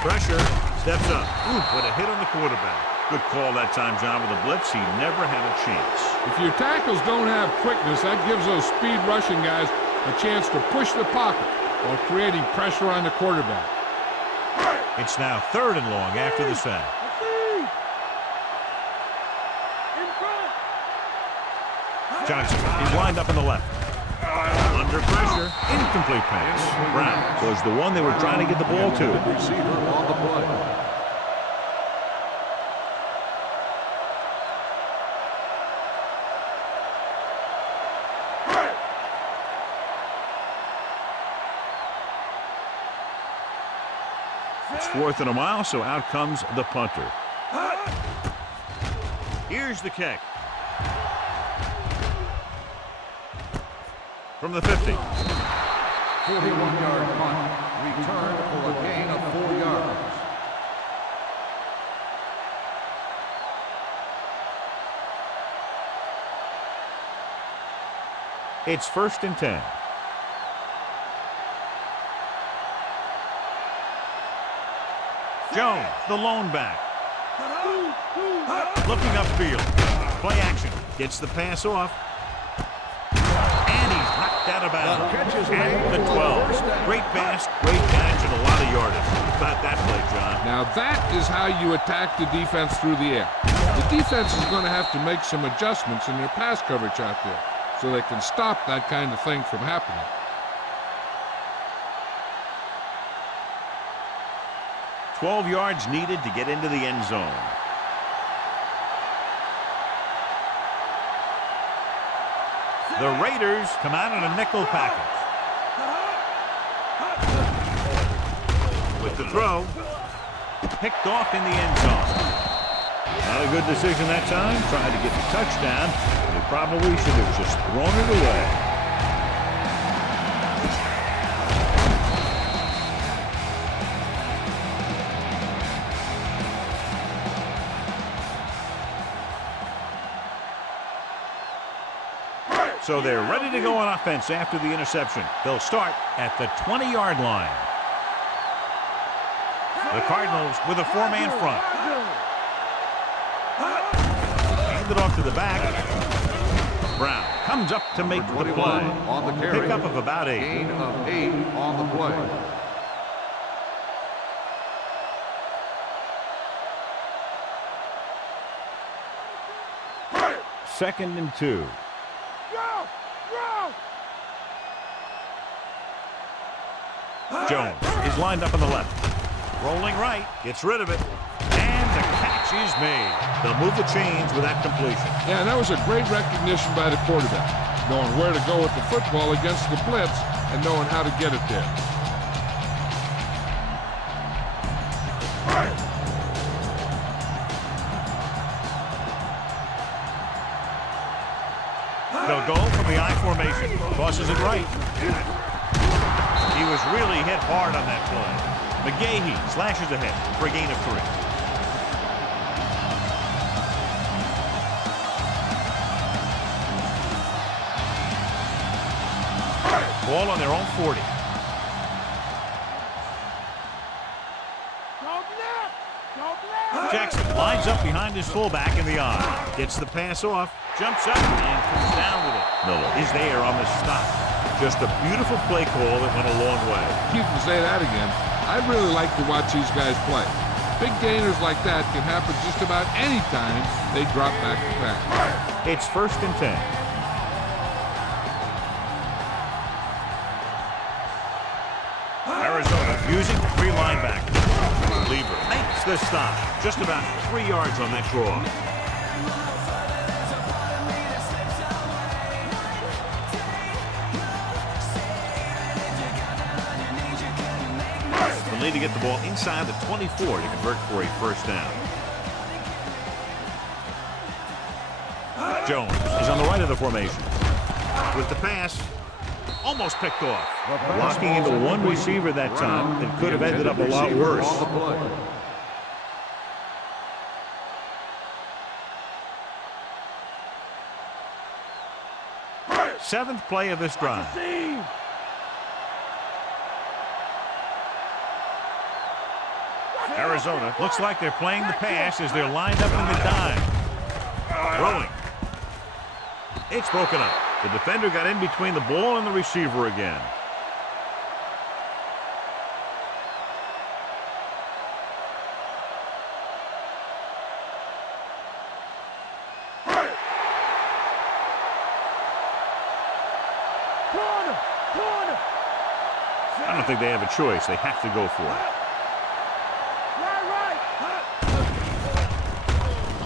Pressure. Steps up. Ooh, what a hit on the quarterback. Good call that time, John. With a blitz, he never had a chance. If your tackles don't have quickness, that gives those speed rushing guys a chance to push the pocket while creating pressure on the quarterback. It's now 3rd and long after the sack. Johnson is lined up on the left. Under pressure, incomplete pass. Brown was the one they were trying to get the ball to. Receiver on the play. It's 4th and a mile, so out comes the punter. Here's the kick. From the 50. 41-yard punt. Return for a gain of 4 yards. It's 1st and 10. Jones, the lone back. Looking upfield. Play action. Gets the pass off. And he's knocked out of bounds. The catch is made At the for 12. the first down. Great pass, great catch, and a lot of yardage. How about that play, John? Now that is how you attack the defense through the air. The defense is going to have to make some adjustments in their pass coverage out there so they can stop that kind of thing from happening. $12 yards needed to get into the end zone. The Raiders come out in a nickel package. With the throw, picked off in the end zone. Not a good decision that time. Tried to get the touchdown, but he probably should have just thrown it away. So they're ready to go on offense after the interception. They'll start at the 20-yard line. The Cardinals with a 4-man front. Hand it off to the back. Brown comes up to make the play. On the carry. Pickup of about 8. Gain of 8 on the play. Second and 2. Jones is lined up on the left. Rolling right, gets rid of it, and the catch is made. They'll move the chains with that completion. Yeah, and that was a great recognition by the quarterback, knowing where to go with the football against the blitz and knowing how to get it there. They'll go from the I formation. Tosses it right. He was really hit hard on that play. McGahee slashes ahead for a gain of 3. Ball on their own 40. Jackson lines up behind his fullback in the I. Gets the pass off, jumps up, and comes down with it. Miller is there on the stop. Just a beautiful play call that went a long way. You can say that again. I really like to watch these guys play. Big gainers like that can happen just about any time they drop back to back. It's 1st and 10. Arizona using 3 linebackers. Lieber makes the stop. Just about 3 yards on that draw. They'll need to get the ball inside the 24 to convert for a 1st down. Jones is on the right of the formation. With the pass, almost picked off. Blocking into one receiver that time. It could have ended up a lot worse. On the play. 7th play of this drive. Arizona looks like they're playing the pass as they're lined up in the dime. Throwing. It's broken up. The defender got in between the ball and the receiver again. I don't think they have a choice. They have to go for it.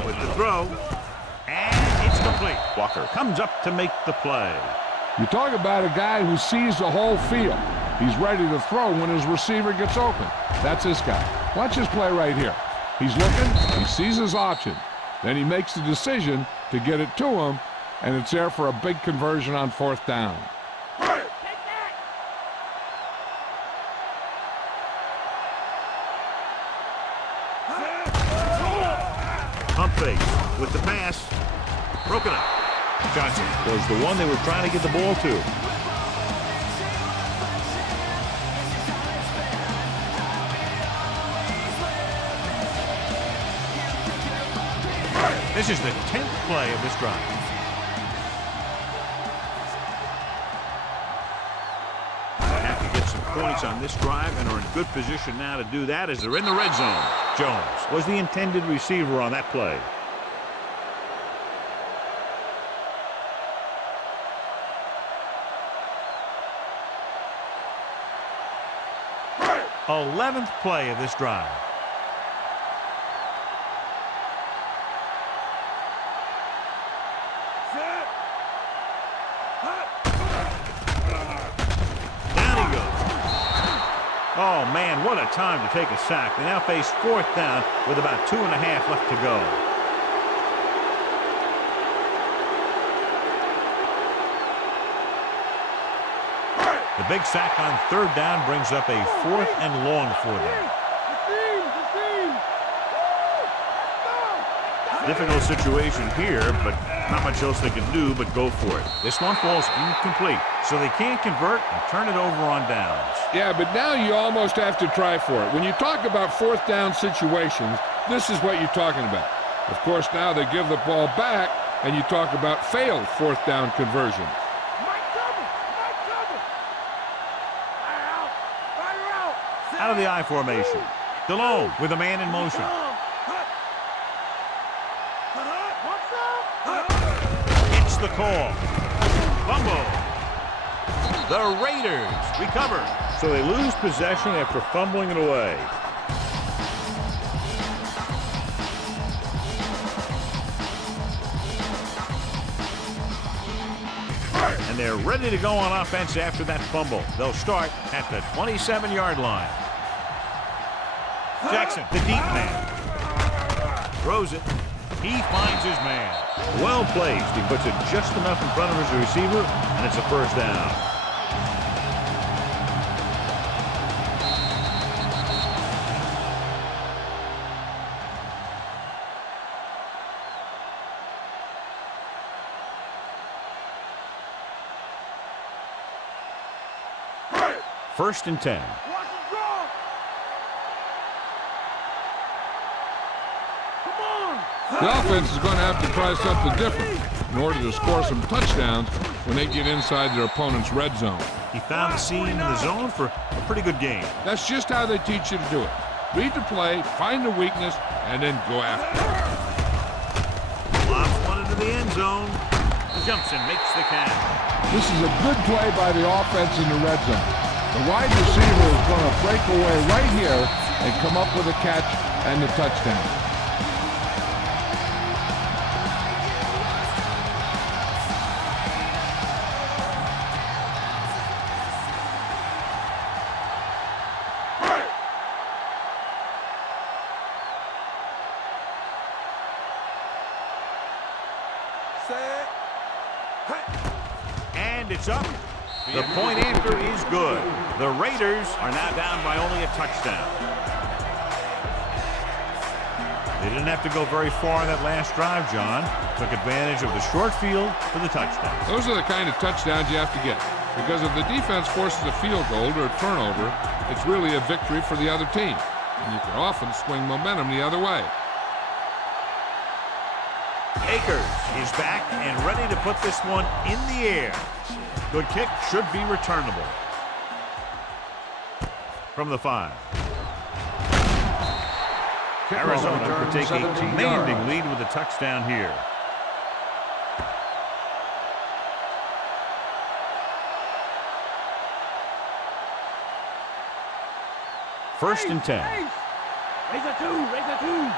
With the throw, and it's complete. Walker comes up to make the play. You talk about a guy who sees the whole field. He's ready to throw when his receiver gets open. That's this guy. Watch his play right here. He's looking, he sees his option. Then he makes the decision to get it to him, and it's there for a big conversion on 4th down. Pump fake with the pass. Broken up. Johnson was the one they were trying to get the ball to. This is the 10th play of this drive. They have to get some points on this drive and are in good position now to do that as they're in the red zone. Jones was the intended receiver on that play. The 11th play of this drive. Down he goes. Oh, man, what a time to take a sack. They now face 4th down with about 2.5 left to go. The big sack on 3rd down brings up a 4th and long for them. Difficult situation here, but not much else they can do but go for it. This one falls incomplete, so they can't convert and turn it over on downs. Yeah, but now you almost have to try for it. When you talk about 4th down situations, this is what you're talking about. Of course, now they give the ball back, and you talk about failed 4th down conversions. Out of the I formation. DeLone with a man in motion. It's the call. Fumble. The Raiders recover. So they lose possession after fumbling it away. And they're ready to go on offense after that fumble. They'll start at the 27-yard line. Jackson, the deep man. Throws it. He finds his man. Well placed. He puts it just enough in front of his receiver, and it's a 1st down. First and 10. The offense is going to have to try something different in order to score some touchdowns when they get inside their opponent's red zone. He found the seam in the zone for a pretty good game. That's just how they teach you to do it. Read the play, find the weakness, and then go after it. Lobs one into the end zone. Jumps and makes the catch. This is a good play by the offense in the red zone. The wide receiver is going to break away right here and come up with a catch and the touchdown. And it's up. The point after is good. The Raiders are now down by only a touchdown. They didn't have to go very far on that last drive, John. Took advantage of the short field for the touchdown. Those are the kind of touchdowns you have to get. Because if the defense forces a field goal or a turnover, it's really a victory for the other team. And you can often swing momentum the other way. Akers is back and ready to put this one in the air. Good kick, should be returnable. From the 5. Arizona could take a commanding lead with a touchdown here. First and 10. Raise a 2, raise a 2.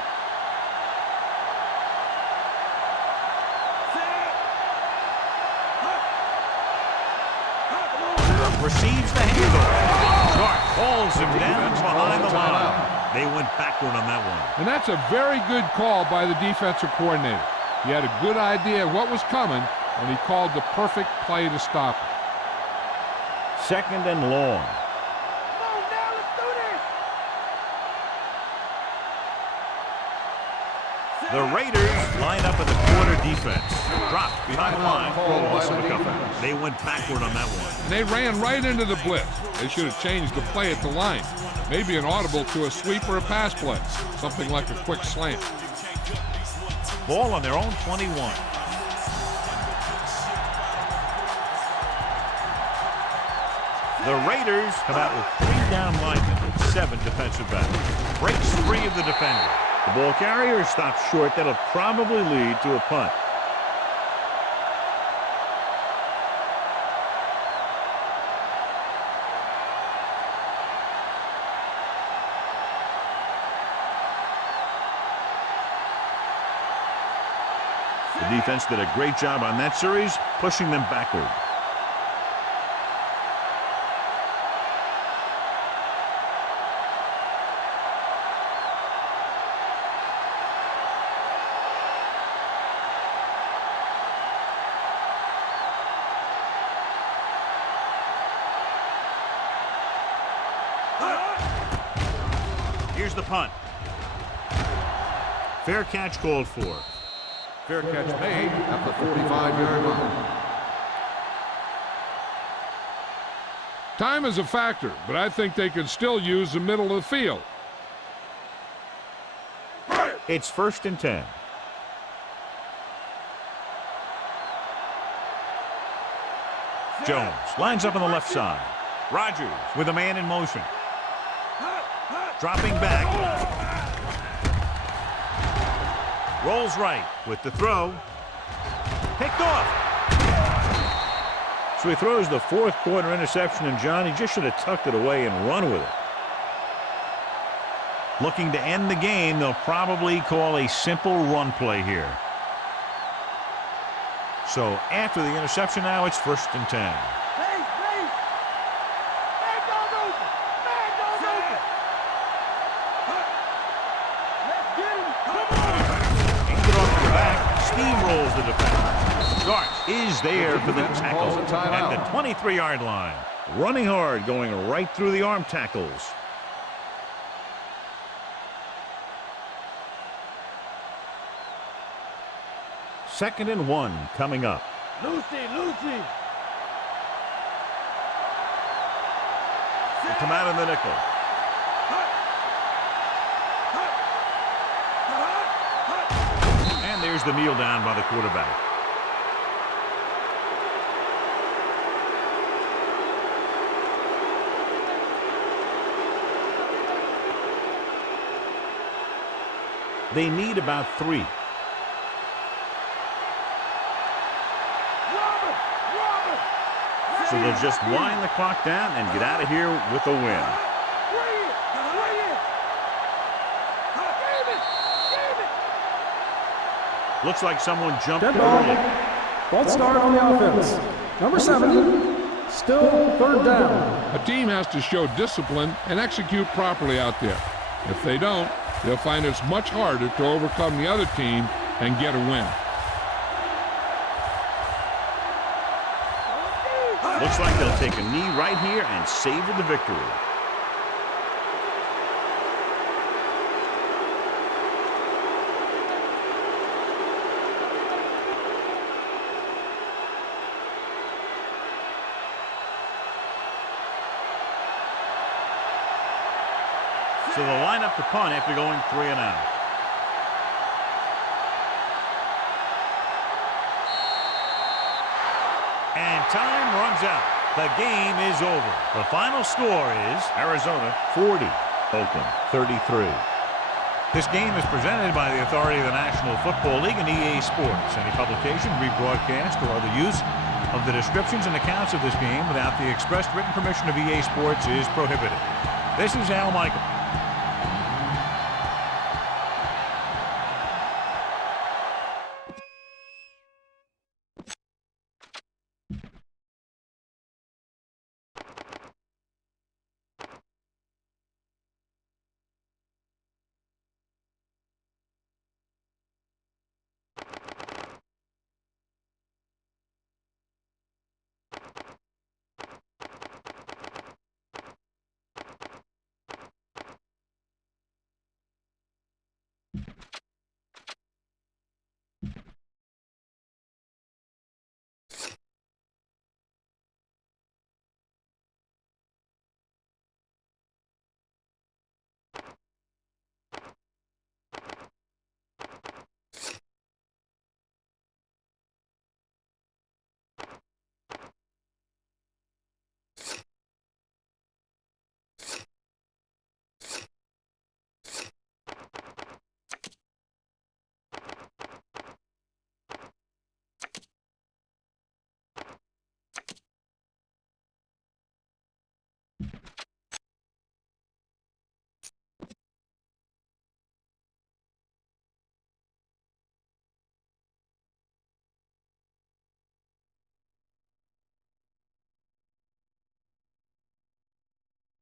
Receives the handle. Clark hauls him down behind the line. They went backward on that one. And that's a very good call by the defensive coordinator. He had a good idea of what was coming, and he called the perfect play to stop it. Second and long. Come on now, let's do this. The Raiders line up in the quarter defense. Drop behind the line for a loss of a couple. They went backward on that one. And they ran right into the blitz. They should have changed the play at the line. Maybe an audible to a sweep or a pass play. Something like a quick slant. Ball on their own 21. The Raiders come out with 3 down linemen and 7 defensive backs. Breaks free of the defender. The ball carrier stops short. That'll probably lead to a punt. The defense did a great job on that series, pushing them backward. Here's the punt. Fair catch called for. Fair catch made at the 45-yard line. Time is a factor, but I think they could still use the middle of the field. It's 1st and 10. Jones lines up on the left side. Rodgers with a man in motion. Dropping back. Rolls right with the throw. Picked off. So he throws the 4th quarter interception, and John, he just should have tucked it away and run with it. Looking to end the game, they'll probably call a simple run play here. So after the interception now, it's 1st and 10. Steamrolls the defender. Starks is there for the tackle at the 23-yard line. Running hard, going right through the arm tackles. Second and 1 coming up. Lucy. They come out in the nickel. And there's the kneel down by the quarterback. They need about 3. So they'll just wind the clock down and get out of here with a win. Looks like someone jumped Dead ball. early. False start on the offense. Number 70, still 3rd down. A team has to show discipline and execute properly out there. If they don't, they'll find it's much harder to overcome the other team and get a win. Looks like they'll take a knee right here and savor the victory. So they'll line up the punt after going 3 and out. And time runs out. The game is over. The final score is Arizona 40, Oakland 33. This game is presented by the authority of the National Football League and EA Sports. Any publication, rebroadcast, or other use of the descriptions and accounts of this game without the expressed written permission of EA Sports is prohibited. This is Al Michael.